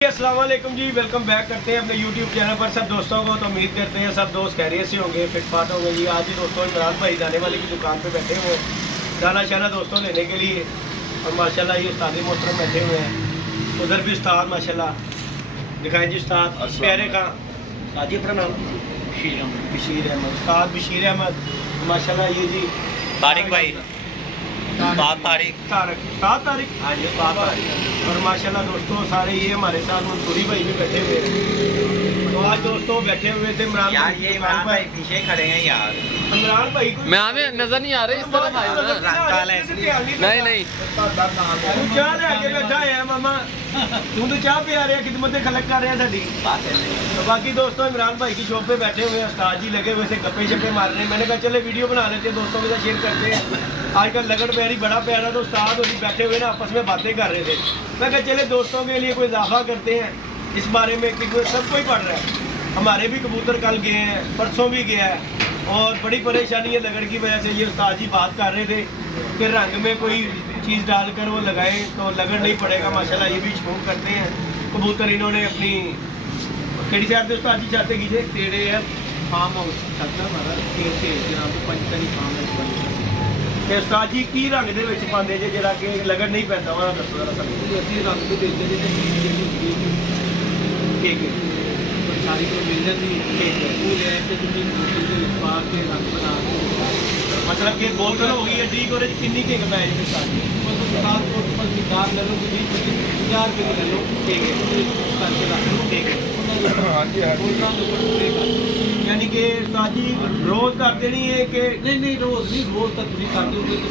अस्सलाम वालेकुम जी, welcome back करते हैं अपने YouTube चैनल पर सब दोस्तों को। तो उम्मीद करते हैं सब दोस्त खैरियत से होंगे, फिटफाट होंगे जी। आज ही दोस्तों इमरान भाई दाने वाले की दुकान पे बैठे हुए हैं दाना शाना दोस्तों लेने के लिए। और माशाल्लाह ये उस्ताद मोहतरम बैठे हुए हैं, उधर भी उस्ताद माशाल्लाह दिखाएं जी। उस्ताद प्यारे खां साजी, अपना नाम बशीर अहमद, उस्ताद बशीर अहमद माशाल्लाह। ये जी तारिक भाई, तारिक हाँ जी तारिक। और माशाल्लाह दोस्तों सारे ये हमारे साथ मंसूरी भाई भी बैठे हुए हैं। तो आज दोस्तों बैठे हुए थे इमरान यार, ये इमरान भाई पीछे खड़े हैं यार। इमरान भाई को मैं हमें नजर नहीं आ रहे, इस तरफ आए ना। नहीं तू चाह लेके बैठा है मामा, तू तो चाह पे आ रहे खिदमत खलक कर रहे हैं साडी। तो बाकी दोस्तों इमरान भाई की शॉप पे बैठे हुए हैं, उस्ताद जी लगे हुए थे गप्पे शप्पे मार रहे हैं। मैंने कहा चले वीडियो बना लेते हैं, दोस्तों के साथ शेयर करते हैं। आजकल लगन प्यारी बड़ा प्यारा, तो उस्ताद और बैठे हुए ना आपस में बातें कर रहे थे। मैं कहा चले दोस्तों के लिए कोई इजाफा करते हैं इस बारे में कि सबको ही पढ़ रहा है। हमारे भी कबूतर कल गए हैं, परसों भी गया है, और बड़ी परेशानी है लगन की वजह से। ये उस्ताद जी बात कर रहे थे कि रंग में कोई चीज़ डालकर वो लगाएं तो लगन नहीं पड़ेगा। माशाल्लाह ये भी शौक करते हैं कबूतर। इन्होंने अपनी केड़ी साइड से उस्ताद जी चाहते कीजिए तेरे है फार्म हाउस ਤੇ ਉਸਤਾਦ ਜੀ ਕੀ ਰੰਗ ਦੇ ਵਿੱਚ ਪਾਉਂਦੇ ਜੇ ਜਿਹੜਾ ਕਿ ਲੱਗਣ ਨਹੀਂ ਪੈਂਦਾ ਉਹਨਾਂ ਦੱਸੋ ਜਰਾ ਸਾਨੂੰ। ਅਸੀਂ ਰੰਗ ਵੀ ਦੇਖਦੇ ਜਿਹਦੇ ਠੀਕ ਹੈ ਸਾਰੀ ਕੋਈ ਮਿਲ ਜਾਂਦੀ ਹੈ। ਠੀਕ ਹੈ ਉਹ ਲੈ ਕੇ ਤੁਸੀਂ ਪਾ ਕੇ ਰੰਗ ਬਣਾ ਮਤਲਬ ਕਿ ਬੋਤਲ ਹੋ ਗਈ ਐਡੀ ਕੋਰੇ ਕਿੰਨੀ ਕਿੰਗ ਪੈ ਜੀ ਉਸਤਾਦ ਜੀ? सात को ऊपर की कार ले लो, 50 रुपये की ले लो। ठीक है करके रख लो। ठीक है हाँ जी यानी कि उस्ताद जी रोज करते नहीं है कि नहीं रोज नहीं, रोज तक ਤੁਸੀਂ ਕਰਦੇ ਹੋਗੇ तो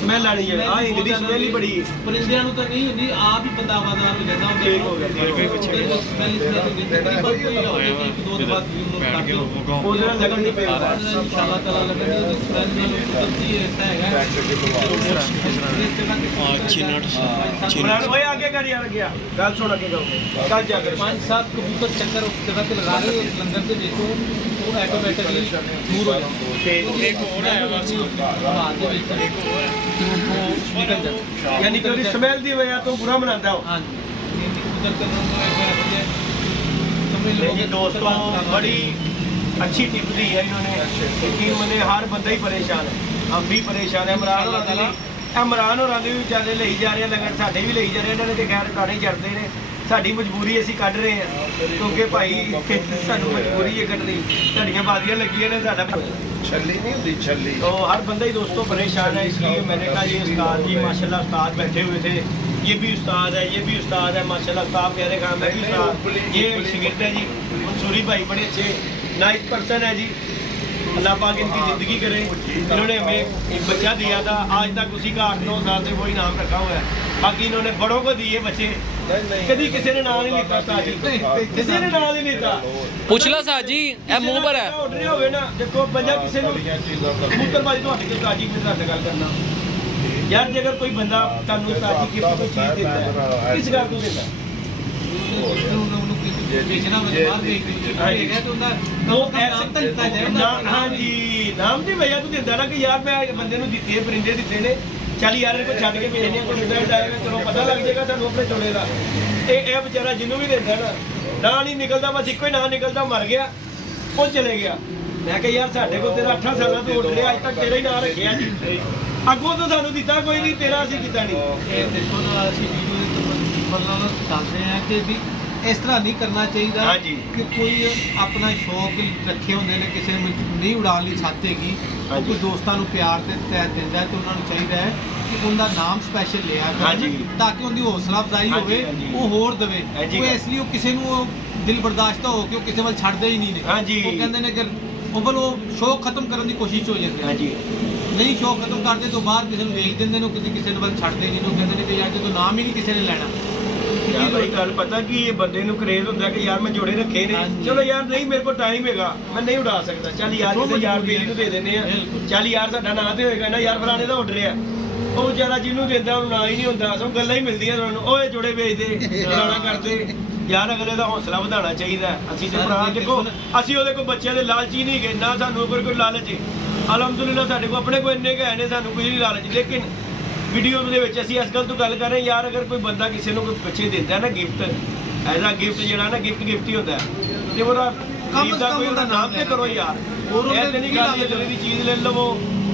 ਸਮੈਲ ਆਣੀ ਹੈ। ਆ ਇੰਗ ਦੀ ਸਮੈਲ ਹੀ ਬੜੀ ਹੈ। ਪਰਿੰਦਿਆਂ ਨੂੰ ਤਾਂ ਨਹੀਂ ਹੁੰਦੀ, ਆਪ ਹੀ ਬੰਦਾ ਆਵਾਜ਼ਾਰ ਹੋ ਜਾਂਦਾ ਹੁੰਦਾ। ਠੀਕ ਹੋ ਗਿਆ ਸਮੈਲ ਹੁੰਦੀ ਬਸ ਕੋਈ ਹੋਵੇ ਕਿ ਇੱਕ ਦੋ ਦਿਨ ਬਾਅਦ ਯੂਜ਼ ਕਰਦੇ ਹੋ ਉਹਦੇ ਨਾਲ ਲੱਗਣ ਨਹੀਂ ਪੈਂਦਾ ਇਨਸ਼ਾਅੱਲਾ ਤਾਲਾ ਲੱਗਣ ਦੀ ਸਮੈਲ ਨਾਲ ਕੁਦਰਤੀ ਐਸਾ ਹੈਗਾ। इमरान भाई आगे कर यार गया गल सुन आगे जाओगे कल जाकर 5-7 कबूतर चक्कर उस जगह पे लगा रहे हो लंगर से देखो वो ऑटोमेटिकली दूर हो जाते। एक और है बस निकल जाते यानी कि स्मेल दी वजह तो बुरा बनाता हो। हाँ जी कबूतर ये दोस्तों बड़ी अच्छी टिप दी है इन्होंने, क्योंकि मैंने हर बंदा ही परेशान है, हम भी परेशान है। इमरान और भी बेचारे ले जा रहे हैं लगन, साढ़े भी ले जा रहे हैं। इन्होंने तो खैर काने चढ़ते हैं, साड़ी मजबूरी असी कढ़ रहे हैं क्योंकि भाई सानू मजबूरी है कढ़नी। साड़ियाँ बाजियाँ लगी ने साडा छल्ली नहीं होती छल्ली। तो हर बंदा ही दोस्तों परेशान है, इसलिए मैंने कहा ये उस्ताद जी माशाल्लाह उस्ताद बैठे हुए थे। ये भी उस्ताद है, ये भी उस्ताद है माशाल्लाह। उस्ताद प्यारे खान है भी उस्ताद, ये शागिर्द है जी मंसूरी भाई, बड़े अच्छे नाइस पर्सन है जी। अल्लाह पाक इनकी ज़िंदगी करे। इन्होंने हमें एक बच्चा दिया था, आज तक उसी का 8-9 साल से वही नाम रखा हुआ है। बाकी इन्होंने बड़ों को दिए बच्चे, कभी किसी ने नाम नहीं लिखा उस्ताद जी, किसी ने नाम नहीं लिखा। पूछ लो साहब जी ए मुंह पर है होवे ना देखो बंदा किसी ने कबूतरबाजी तो हट के उस्ताद जी ने गल करना यार। जे अगर कोई बंदा तुहानू उस्ताद जी गिफ्ट कोई चीज़ देता है किस गल को देता है हाँ जी नाम की वजह तो देता ना कि यार मैं बंदे दिते है परिंदे दिते ने, चल यार इनको छड़ के भेजने को जाएगा, चलो पता लग जाएगा तुहानू अपने चोले का। ये बेचारा जिन्हों भी देता ना ना नहीं निकलता, बस एक ही ना निकलता मर गया वो चले गया। मैं कहा यार साढ़े को तेरा 8 साल तो उठ रहा, अज तक तेरा ही ना रखे जी, अगों तो सानू दिता कोई नहीं, तेरा असीं कीता नहीं। बताते हैं कि भी इस तरह नहीं करना चाहिए। हाँ जी कि कोई अपना शौक रखे होंगे ने किसी नहीं उड़ाने ली छातेगी, कोई दोस्तों को प्यार के तहत देता है तो उन्होंने चाहिए है कि उनका नाम स्पैशल लिया ताकि उनकी हौसला अफजाई होवे, वो होर देवे। वो इसलिए किसी को दिल बर्दाश्त हो कि किसी वाल छड्डदे ही नहीं ने, वो कहते हैं कि वो शौक खत्म करने की कोशिश हो जाती है। नहीं शौक खत्म करते तो बाहर किसी को वेच देंगे, किसी वाल छड्डदे नहीं, कहते हैं कि यार जो नाम ही नहीं किसी ने लेना। गल पता कि ये बंदे नूं क्रेज होंदा कि यार मैं जोड़े रखे ने, चलो यार नहीं मेरे को टाइम हैगा मैं नहीं उड़ा सकता, चल यार किसी यार बेली नूं दे देने आ, चल यार साडा नां ते होएगा ना यार फलाने दा उड़ रहा। वो बेचारा जिन्हों देंदा उन्होंने ना ही नहीं होंदा, सो गल्लां ही मिलदियां उन्होंने, ओए जोड़े बेच दे फलाना करदे। यार अगले दा हौसला बढ़ाना चाहिए। असीं ते भरा देखो असीं ओहदे कोल बच्चों दे लालची नहीं गए ना, सानूं कोई लालच है। अलहमदुलिल्लाह साडे कोल अपने कोई इन्ने गए ने, सानूं कोई नहीं लालच। लेकिन वीडियो ਦੇ ਵਿੱਚ ਅਸੀਂ ਇਸ ਗੱਲ ਤੋਂ ਗੱਲ ਕਰ ਰਹੇ यार अगर कोई बंदा किसी को कोई बच्चे देता है ना गिफ्ट ਐਜ਼ ਆ ਗਿਫਟ ਜਿਹੜਾ ਨਾ ਗਿਫਟ ਹੀ ਹੁੰਦਾ ਤੇ ਉਹਦਾ ਕਮ ਦਾ ਕੋਈ ਉਹਦਾ ਨਾਮ ਤੇ ਕਰੋ ਯਾਰ। ਇਹ ਤੇ ਨਹੀਂ ਗੱਲ ਜਿਹੜੀ ਦੀ ਚੀਜ਼ ਲੈ ਲਵੋ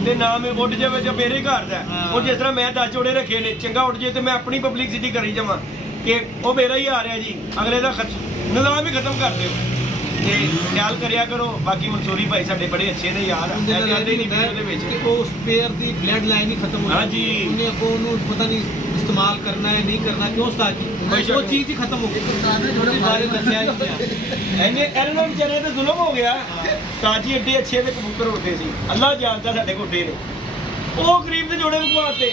ਤੇ ਨਾਮ ਉੱਡ ਜਾਵੇ ਜਾਂ ਮੇਰੇ ਘਰ ਦਾ ਉਹ ਜਿਸ ਤਰ੍ਹਾਂ ਮੈਂ 10 ਜੋੜੇ ਰੱਖੇ ਨੇ ਚੰਗਾ ਉੱਡ ਜੇ ਤੇ ਮੈਂ ਆਪਣੀ ਪਬਲਿਸਿਟੀ ਕਰੀ ਜਾਵਾਂ ਕਿ ਉਹ ਮੇਰਾ ਹੀ ਆ ਰਿਹਾ ਜੀ ਅਗਲੇ ਦਾ ਨਿਜ਼ਾਮ ਹੀ ਖਤਮ ਕਰ ਦਿਓ ਤੇ ਖਿਆਲ ਕਰਿਆ ਕਰੋ। ਬਾਕੀ ਮਨਸੂਰੀ ਭਾਈ ਸਾਡੇ ਬੜੇ ਅੱਛੇ ਨੇ ਯਾਰ ਉਹਦੇ ਵਿੱਚ ਉਹ ਸਪੇਅਰ ਦੀ ਬਲੱਡ ਲਾਈਨ ਹੀ ਖਤਮ ਹੋ ਗਈ। ਹਾਂਜੀ ਉਹਨੇ ਅੱਗੋਂ ਉਹਨੂੰ ਪਤਾ ਨਹੀਂ ਇਸਤੇਮਾਲ ਕਰਨਾ ਹੈ ਨਹੀਂ ਕਰਨਾ ਕਿਉਂ ਉਸਤਾਦ ਜੀ ਉਹ ਚੀਜ਼ ਹੀ ਖਤਮ ਹੋ ਗਈ ਉਹਦੇ ਬਾਰੇ ਦੱਸਿਆ ਹੀ ਨਹੀਂ। ਇਹਨਾਂ ਨੂੰ ਵਿਚਾਰੇ ਤੇ ਜ਼ੁਲਮ ਹੋ ਗਿਆ। ਸਾਜੀ ਐਡੇ ਅੱਛੇ ਦੇ ਕਬੂਤਰ ਹੁੰਦੇ ਸੀ ਅੱਲਾ ਜਾਣਦਾ ਸਾਡੇ ਕੋਟੇ ਨੇ ਉਹ ਗਰੀਬ ਦੇ ਜੋੜੇ ਵਿਖਵਾਤੇ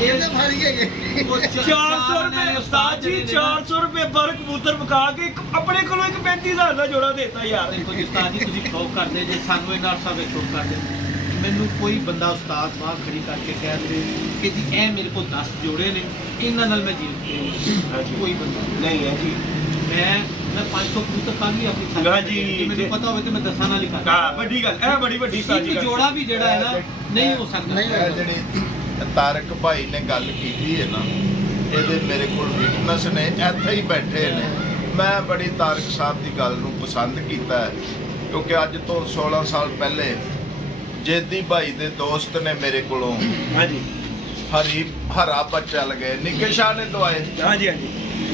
ਇਹਦੇ ਭਾਰੀ ਹੈਗੇ 400 ਰੁਪਏ ਉਸਤਾਦ ਜੀ 400 ਰੁਪਏ ਪਰ ਕਬੂਤਰ ਵਿਕਾ ਕੇ ਆਪਣੇ ਕੋਲੋਂ ਇੱਕ 35,000 ਦਾ ਜੋੜਾ ਦੇਤਾ ਯਾਰ। ਦੇਖੋ ਜੀ ਉਸਤਾਦ ਜੀ ਤੁਸੀਂ ਸ਼ੌਕ ਕਰਦੇ ਜੇ ਸਾਨੂੰ ਇਹ ਨਾਲ ਸਭ ਸ਼ੌਕ ਕਰਦੇ ਮੈਨੂੰ ਕੋਈ ਬੰਦਾ ਉਸਤਾਦ ਬਾਹਰ ਖੜੀ ਕਰਕੇ ਕਹਿ ਦੇ ਕਿ ਜੀ ਇਹ ਮੇਰੇ ਕੋਲ 10 ਜੋੜੇ ਨੇ ਇਹਨਾਂ ਨਾਲ ਮੈਂ ਜੀਵ ਕੋਈ ਬੰਦਾ ਨਹੀਂ ਹੈ ਜੀ। ਮੈਂ 500 ਕਬੂਤਰ ਕੱਲ ਵੀ ਆਪਣੀ ਹਾਂਜੀ ਮੈਨੂੰ ਪਤਾ ਹੋਵੇ ਤੇ ਮੈਂ 10 ਨਾਲ ਹੀ ਕਰ ਹਾਂ ਵੱਡੀ ਗੱਲ ਇਹ ਬੜੀ ਵੱਡੀ ਸਾਜੀ ਇੱਕ ਜੋੜਾ ਵੀ ਜਿਹੜਾ ਹੈ ਨਾ ਨਹੀਂ ਹੋ ਸਕਦਾ। ਇਹ ਜਿਹੜੀ ਤਾਰਕ ਭਾਈ ਨੇ ਗੱਲ ਕੀਤੀ ਹੈ ਨਾ ਇਹਦੇ ਮੇਰੇ ਕੋਲ ਵਿਟਨੈਸ ਨੇ ਇੱਥੇ ਹੀ ਬੈਠੇ ਨੇ। ਮੈਂ ਬੜੀ ਤਾਰਕ ਸਾਹਿਬ ਦੀ ਗੱਲ ਨੂੰ ਪਸੰਦ ਕੀਤਾ ਹੈ ਕਿਉਂਕਿ ਅੱਜ ਤੋਂ 16 ਸਾਲ ਪਹਿਲੇ ਜੇਦੀ ਭਾਈ ਦੇ ਦੋਸਤ ਨੇ ਮੇਰੇ ਕੋਲੋਂ ਹਾਂਜੀ ਹਰਾ ਬੱਚਾ ਲਗੇ ਨਿੱਕੇ ਸ਼ਾਹ ਨੇ ਦਵਾਏ। ਹਾਂਜੀ ਹਾਂਜੀ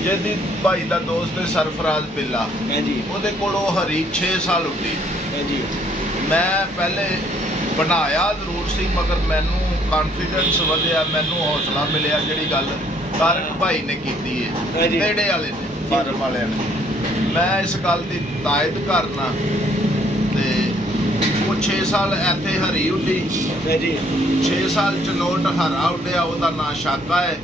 ਜੇਦੀ ਭਾਈ ਦਾ ਦੋਸਤ ਹੈ ਸਰਫਰਾਜ਼ ਬਿੱਲਾ ਹਾਂਜੀ ਉਹਦੇ ਕੋਲੋਂ ਹਰੀ 6 ਸਾਲ ਉੱਡੀ। ਹਾਂਜੀ ਮੈਂ ਪਹਿਲੇ ਬਣਾਇਆ ਜ਼ਰੂਰ ਸੀ ਮਗਰ ਮੈਨੂੰ ਕਾਨਫੀਡੈਂਸ ਵਧਿਆ ਮੈਨੂੰ ਹੌਸਲਾ ਮਿਲਿਆ ਜਿਹੜੀ ਗੱਲ ਤਾਰਕ ਭਾਈ ਨੇ ਕੀਤੀ ਹੈ ਨੇੜੇ ਵਾਲੇ ਨੇ ਫਾਰਮ ਵਾਲਿਆਂ ਨੇ। ਮੈਂ ਇਸ ਗੱਲ ਦੀ ਤਾਇਦ ਕਰਨਾ ਤੇ ਉਹ 6 ਸਾਲ ਇੱਥੇ ਹਰੀ ਉੱਡੀ 6 ਸਾਲ ਚਨੋਟ ਹਰਾ ਉੱਡਿਆ ਉਹਦਾ ਨਾਂ ਸ਼ਾਕਾ ਹੈ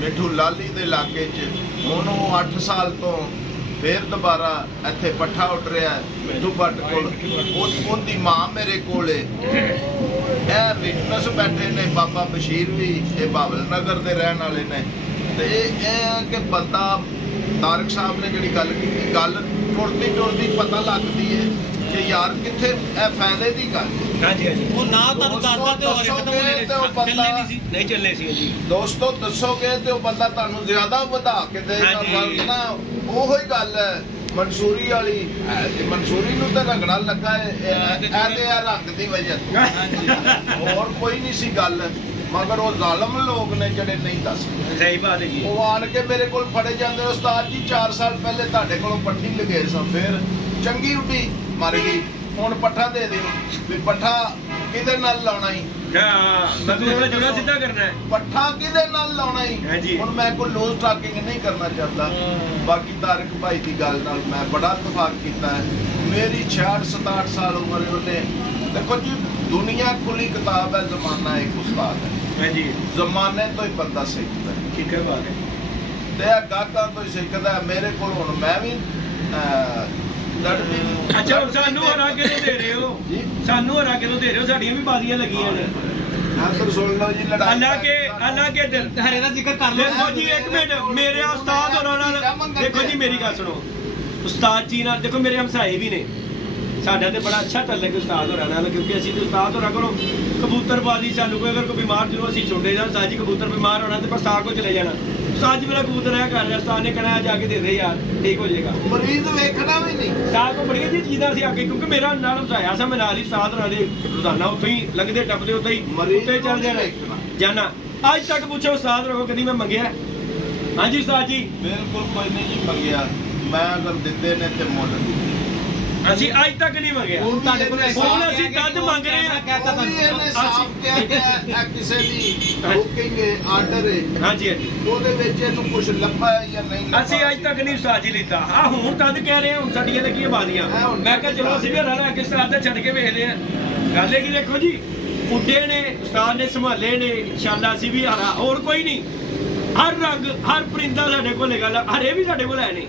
ਮਿੱਠੂ ਲਾਲੀ ਦੇ ਇਲਾਕੇ 'ਚ। ਹੁਣ ਉਹ 8 ਸਾਲ ਤੋਂ ਫੇਰ ਦੁਬਾਰਾ ਇੱਥੇ ਪੱਠਾ ਉੱਡ ਰਿਹਾ ਮਿੱਠੂ ਭੱਟ ਕੋਲ ਉਹਦੀ ਮਾਂ ਮੇਰੇ ਕੋਲ ਇਹ ਵਿਟਨੈਸ ਬੈਠੇ ਨੇ ਬਾਬਾ ਬਸ਼ੀਰ ਵੀ ਇਹ ਬਾਬਲ ਨਗਰ ਦੇ ਰਹਿਣ ਵਾਲੇ ਨੇ ਤੇ ਇਹ ਕਿ ਬੰਦਾ ਤਾਰਕ ਸਾਹਿਬ ਨੇ ਜਿਹੜੀ ਗੱਲ ਕੀਤੀ ਗੱਲ ਟੁਰਦੀ ਪਤਾ ਲੱਗਦੀ ਹੈ ਕਿ ਯਾਰ ਕਿੱਥੇ ਇਹ ਫਾਇਦੇ ਦੀ ਗੱਲ। ਹਾਂਜੀ ਹਾਂਜੀ ਉਹ ਨਾ ਤੁਹਾਨੂੰ ਦੱਸਦਾ ਤੇ ਹੋਰ ਖਤਮ ਹੋ ਚੱਲੇ ਨਹੀਂ ਸੀ ਨਹੀਂ ਚੱਲੇ ਸੀ ਜੀ ਦੋਸਤੋ ਦੱਸੋਗੇ ਤੇ ਉਹ ਬੰਦਾ ਤੁਹਾਨੂੰ ਜ਼ਿਆਦਾ ਵਧਾ ਕੇ ਦੇਗਾ ਨਾ। ਉਹੋ ਹੀ ਗੱਲ ਹੈ ਮਨਸੂਰੀ ਵਾਲੀ ਮਨਸੂਰੀ ਨੂੰ ਤਾਂ ਰਗੜਾ ਲੱਗਾ ਇਹ ਤੇ ਰੰਗ ਦੀ ਵਜ੍ਹਾ ਤੋਂ ਹੋਰ ਕੋਈ ਨਹੀਂ ਸੀ ਗੱਲ ਮਗਰ ਉਹ ਜ਼ਾਲਮ ਲੋਕ ਨੇ ਜਿਹੜੇ ਨਹੀਂ ਦੱਸਦੇ। ਸਹੀ ਬਾਤ ਹੈ ਜੀ। ਉਹ ਆਣ ਕੇ ਮੇਰੇ ਕੋਲ ਫੜੇ ਜਾਂਦੇ ਉਸਤਾਦ ਜੀ 4 ਸਾਲ ਪਹਿਲੇ ਤੁਹਾਡੇ ਕੋਲੋਂ ਪੱਠੀ ਲਗੇ ਸਾਂ ਫਿਰ ਚੰਗੀ ਉੱਡੀ ਮਰ ਗਈ ਹੁਣ ਪੱਠਾ ਦੇ ਦਿਓ ਵੀ ਪੱਠਾ ਕਿਹਦੇ ਨਾਲ ਲਾਉਣਾ ਹੀ। ਹਾਂ ਮਤਲਬ ਜੁੜਾ ਸਿੱਧਾ ਕਰਨਾ ਹੈ ਪੱਠਾ ਕਿਹਦੇ ਨਾਲ ਲਾਉਣਾ ਹੀ। ਹੁਣ ਮੈਂ ਕੋਈ ਲੋਜ਼ ਟਾਕਿੰਗ ਨਹੀਂ ਕਰਨਾ ਚਾਹਤਾ। ਬਾਕੀ ਤਾਰਕ ਭਾਈ ਦੀ ਗੱਲ ਨਾਲ ਮੈਂ ਬੜਾ ਇਤਫਾਕ ਕੀਤਾ ਹੈ। ਮੇਰੀ 66-67 ਸਾਲ ਉਮਰ ਉਹਨੇ ਦੇਖੋ ਜੀ ਦੁਨੀਆ ਖੁੱਲੀ ਕਿਤਾਬ ਹੈ ਜ਼ਮਾਨਾ ਇੱਕ ਉਸਤਾਦ ਹੈ ਜੀ ਜ਼ਮਾਨੇ ਤੋਂ ਹੀ ਬੰਦਾ ਸਿੱਖਦਾ ਠੀਕ ਹੈ ਬਾਤ ਹੈ ਤੇ ਇਹ ਗਾਹਕਾਂ ਤੋਂ ਹੀ ਸਿੱਖਦਾ ਮੇਰੇ ਕੋਲ ਹੁਣ ਮੈਂ ਵੀ ਅੱਛਾ ਹੁਣ ਸਾਨੂੰ ਹਰਾ ਕਿਉਂ ਦੇ ਰਹੇ ਹੋ ਸਾਨੂੰ ਹਰਾ ਕਿਉਂ ਦੇ ਰਹੇ ਹੋ ਸਾਡੀਆਂ ਵੀ ਬਾਜ਼ੀਆਂ ਲੱਗੀਆਂ ਨੇ ਆਖਰ ਸੁਣ ਲਓ ਜੀ ਲੜਾਈ ਹਾਲਾਂਕਿ ਦਿਲ ਹਰੇ ਦਾ ਜ਼ਿਕਰ ਕਰ ਲਓ। ਦੇਖੋ ਜੀ ਇੱਕ ਮਿੰਟ ਮੇਰੇ ਉਸਤਾਦ ਹੋਰਾਂ ਨਾਲ ਦੇਖੋ ਜੀ ਮੇਰੀ ਗੱਲ ਸੁਣੋ ਉਸਤਾਦ ਜੀ ਨਾਲ ਦੇਖੋ ਮੇਰੇ ਹਮਸਾਏ ਵੀ ਨੇ ਸਾਡਾ ਤੇ ਬੜਾ ਅੱਛਾ ਤਾਲੁਕ ਉਸਤਾਦ ਹੋਰਾਂ ਨਾਲ ਕਿਉਂਕਿ ਅਸੀਂ ਤੇ ਉਸਤਾਦ ਹੋਰਾਂ ਕੋਲੋਂ ਕਬੂਤਰਬਾਜ਼ੀ ਸਾਨੂੰ ਕੋਈ ਅਗਰ ਕੋਈ ਬਿਮਾਰ ਜਦੋਂ ਅਸੀਂ ਛੋਟੇ ਜਾਂ ਸਾਜੀ ਕਬੂਤਰ ਬਿਮਾਰ ਹੋਣਾ ਤੇ ਉਸਤਾਦ ਕੋਲ ਚਲੇ ਜਾਣਾ ਸਾਜ ਮੇਰਾ ਕਬੂਤਰ ਹੈ ਕਰ ਰਿਹਾ ਉਸਤਾਦ ਨੇ ਕਹਿਣਾ ਜਾ ਕੇ ਦੇ ਦੇ ਯਾਰ ਠੀਕ ਹੋ ਜਾਏਗਾ ਮਰੀਜ਼ ਵੇਖਣਾ ਵੀ ਨਹੀਂ ਉਸਤਾਦ ਕੋ ਬੜੀਆਂ ਚੀਜ਼ਾਂ ਸੀ ਅੱਗੇ ਕਿਉਂਕਿ ਮੇਰਾ ਨਾਲ ਹਮਸਾਇਆ ਸੀ ਮੈਂ ਨਾਲ ਹੀ ਉਸਤਾਦ ਹੋਰਾਂ ਦੇ ਰੋਜ਼ਾਨਾ ਉੱਥੇ ਹੀ ਲੰਘਦੇ ਟੱਪਦੇ ਉੱਥੇ ਹੀ ਉੱਤੇ ਚੱਲ ਜਾਣਾ ਅੱਜ ਤੱਕ ਪੁੱਛੋ ਉਸਤਾਦ ਰੋ ਕਦੀ ਮੈਂ ਮੰਗਿਆ ਹਾਂਜੀ ਉਸਤਾਦ ਜੀ ਬਿਲਕੁਲ ਕੋਈ ਨਹੀਂ ਜੀ ਮੰਗਿਆ ਮੈਂ ਅਗਰ ਦਿੰਦੇ ਨੇ ਤੇ ਮੁੱਲ ਅਸੀਂ ਅੱਜ ਤੱਕ ਨਹੀਂ ਮੰਗਿਆ ਹੁਣ ਤੁਹਾਡੇ ਕੋਲ ਹੁਣ ਅਸੀਂ ਤਦ ਮੰਗ ਰਹੇ ਹਾਂ ਕਹਤਾ ਇਹਨੇ ਸਾਫ਼ ਕਿਹਾ ਕਿ ਕਿਸੇ ਦੀ ਬੁਕਿੰਗ ਆਰਡਰ ਹੈ ਹਾਂਜੀ ਹਾਂਜੀ ਉਹਦੇ ਵਿੱਚ ਇਹਨੂੰ ਕੁਝ ਲੱਭਾ ਹੈ ਜਾਂ ਨਹੀਂ ਲੱਭਾ ਅਸੀਂ ਅੱਜ ਤੱਕ ਨਹੀਂ ਉਸਤਾਦ ਜੀ ਲਿੱਤਾ ਆ ਹੁਣ ਤਦ ਕਹਿ ਰਹੇ ਹਾਂ ਹੁਣ ਸਾਡੀਆਂ ਲੱਗੀਆਂ ਬਾਜ਼ੀਆਂ ਮੈਂ ਕਿਹਾ ਚਲੋ ਅਸੀਂ ਵੀ ਹਰਾ ਕਿਸ ਤਰ੍ਹਾਂ ਤੇ ਛੱਡ ਕੇ ਵੇਖਦੇ ਹਾਂ ਗੱਲ ਇਹ ਕਿ ਦੇਖੋ ਜੀ ਉੱਡੇ ਨੇ ਉਸਤਾਦ ਨੇ ਸੰਭਾਲੇ ਨੇ ਇਨਸ਼ਾਅੱਲਾ ਅਸੀਂ ਵੀ ਹਰਾ ਹੋਰ ਕੋਈ ਨਹੀਂ ਹਰ ਰੰਗ ਹਰ ਪਰਿੰਦਾ ਸਾਡੇ ਕੋਲ ਹੈਗਾ ਹਰੇ ਵੀ ਸਾਡੇ ਕੋਲ ਹੈ ਨੇ